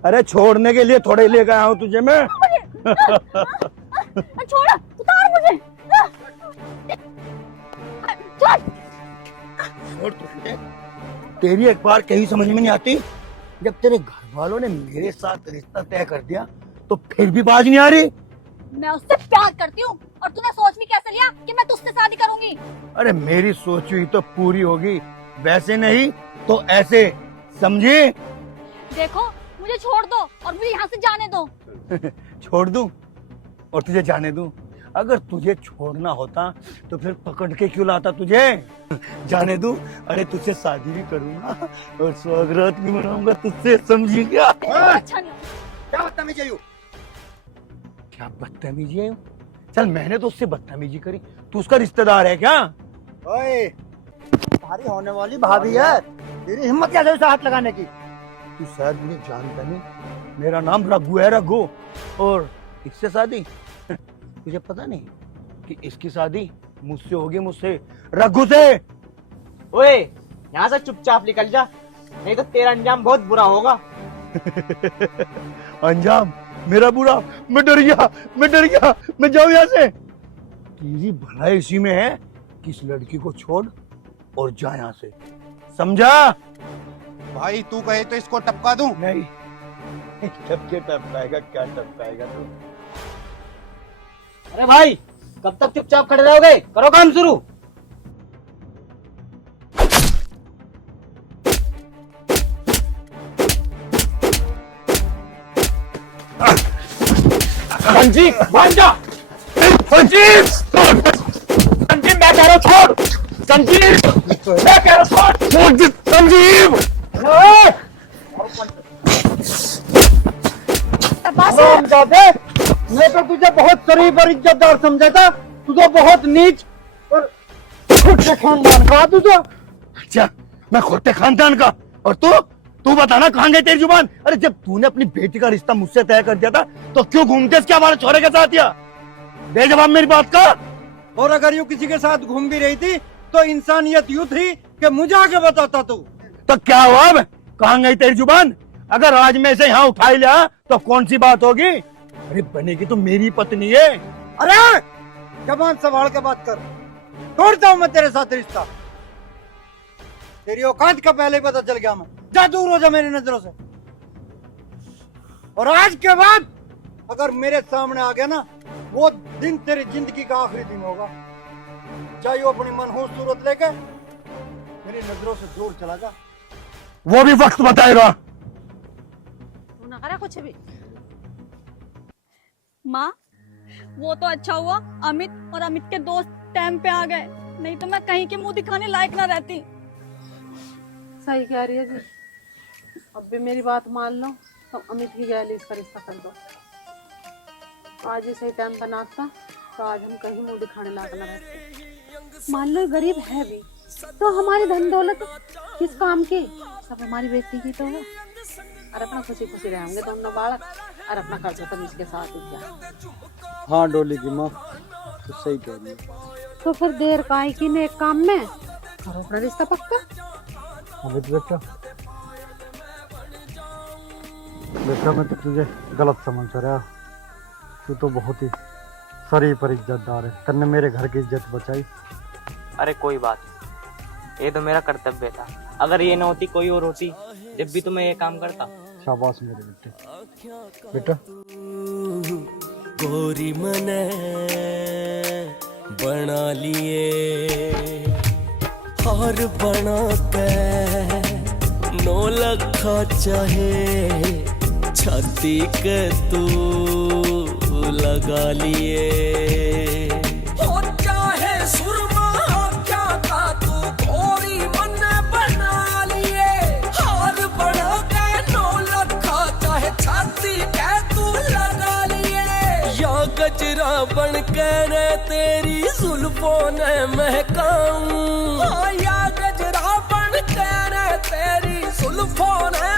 अरे छोड़ने के लिए थोड़े लेकर आया हूँ तुझे मैं। छोड़, उतार मुझे। छोड़ तुझे। तेरी एक बार कहीं समझ में नहीं आती, जब तेरे घर वालों ने मेरे साथ रिश्ता तय कर दिया तो फिर भी बाज नहीं आ रही। मैं उससे प्यार करती हूँ और तूने सोच भी कैसे लिया कि मैं तुझसे शादी करूंगी? अरे मेरी सोच हुई तो पूरी होगी, वैसे नहीं तो ऐसे, समझी? देखो, मुझे छोड़ दो और मुझे यहाँ से जाने दो। छोड़ दूं और तुझे जाने दूं? अगर तुझे छोड़ना होता तो फिर पकड़ के क्यों लाता तुझे? जाने दूं? अरे तुझसे शादी भी करूंगा और स्वागत भी मनाऊंगा तुझसे, समझी क्या? अच्छा नहीं। क्या बदतमीजी है? क्या बदतमीजी है? चल मैंने तो उससे बदतमीजी करी, तू उसका रिश्तेदार है क्या? ओए, तुम्हारी होने वाली भाभी है, तेरी हिम्मत कैसे उसे हाथ लगाने की? तू शायद मुझे जानता नहीं, मेरा नाम रघु है, रघु। और इससे शादी तुझे पता नहीं कि इसकी शादी मुझसे होगी, मुझसे, रघु से। ओए, यहाँ से चुपचाप निकल जा, नहीं तो तेरा अंजाम बहुत बुरा होगा। अंजाम मेरा बुरा? मैं डर गया, मैं डर गया, मैं जाऊं यहाँ से। तेरी भलाई इसी में है कि इस लड़की को छोड़ और जा यहाँ से, समझा? भाई तू कहे तो इसको टपका दूं? नहीं, टपके टपकाएगा, क्या टपकाएगा तू? अरे भाई, कब तक चुपचाप खड़े रहोगे? करो काम शुरू। संजीव, मान जा। संजीव, संजीव मैं कह रहा हूँ छोड़। संजीव, मैं कह रहा हूँ छोड़। छोड़ संजीव। मैं तो तुझे बहुत शरीफ और इज्जतदार समझा था, तू तो बहुत नीच और खुद के खानदान का तू तो। अच्छा, मैं खुद के खानदान का, और तू तू बता ना कहाँ गई तेरी जुबान? अरे जब तूने अपनी बेटी का रिश्ता मुझसे तय कर दिया था तो क्यों घूमते इसके हमारे छोरे के साथ या? दे जवाब मेरी बात का। और अगर यूं किसी के साथ घूम भी रही थी तो इंसानियत यूं थी कि मुझे आके बताता तू। तो क्या हुआ अब? कहाँ गई तेरी जुबान? अगर आज मैं इसे यहाँ उठा ही लिया तो कौन सी बात होगी? अरे बनेगी तो मेरी पत्नी है। अरे जबान संभाल के बात कर, तोड़ता हूं मैं तेरे साथ रिश्ता। तेरी औकात का पहले ही पता चल गया मैं। जा दूर हो जा मेरी नजरों से। और आज के बाद अगर मेरे सामने आ गया ना, वो दिन तेरी जिंदगी का आखिरी दिन होगा। चाहे वो अपनी मनहूस सूरत लेके मेरी नजरों से दूर चला जा। वो भी वक्त बताएगा। तू ना करे कुछ भी। माँ, वो तो अच्छा हुआ अमित और अमित के दोस्त टाइम पे आ गए, नहीं तो मैं कहीं के मुंह दिखाने लायक ना रहती। सही कह रही है जी। अब भी मेरी बात मान लो तो अमित की गैली इसका रिश्ता कर दो। आज ही सही टाइम पर नाचता तो आज हम कहीं मुंह दिखाने लायक ना रहते। मान लो गरीब है भी तो हमारी धन दौलत किस काम की? सब हमारी बेटी की तो है। और अपना खुशी खुशी रहेंगे दोनों बालक, और अपना खर्चा तो इसके साथ ही किया। हाँ डोली की माँ तो सही कह रही है। तो फिर देर काहे की नेक काम में करो अपना रिश्ता पक्का। अमित बेटा, बेटा मैं तो तुझे गलत समझ रहा। तू तो बहुत ही शरीफ और इज्जतदार है। तन्ने मेरे घर की इज्जत बचाई। अरे कोई बात नहीं, ये तो मेरा कर्तव्य था। अगर ये न होती कोई और होती, जब भी तो मैं ये काम करता। शाबाश मेरे बेटे। बेटा गोरी मने बना लिए हार बना के 9 लखा चाहे छाती के तू लगा लिए। हो चाहे सुरमा क्या का तू गोरी मने बना लिए हार बना के 9 लखा चाहे छाती के तू लगा लिए। या गजरा बन के रे तेरी जुल्फों ने महकाऊं। या गजरा बन के रे तेरी जुल्फों ने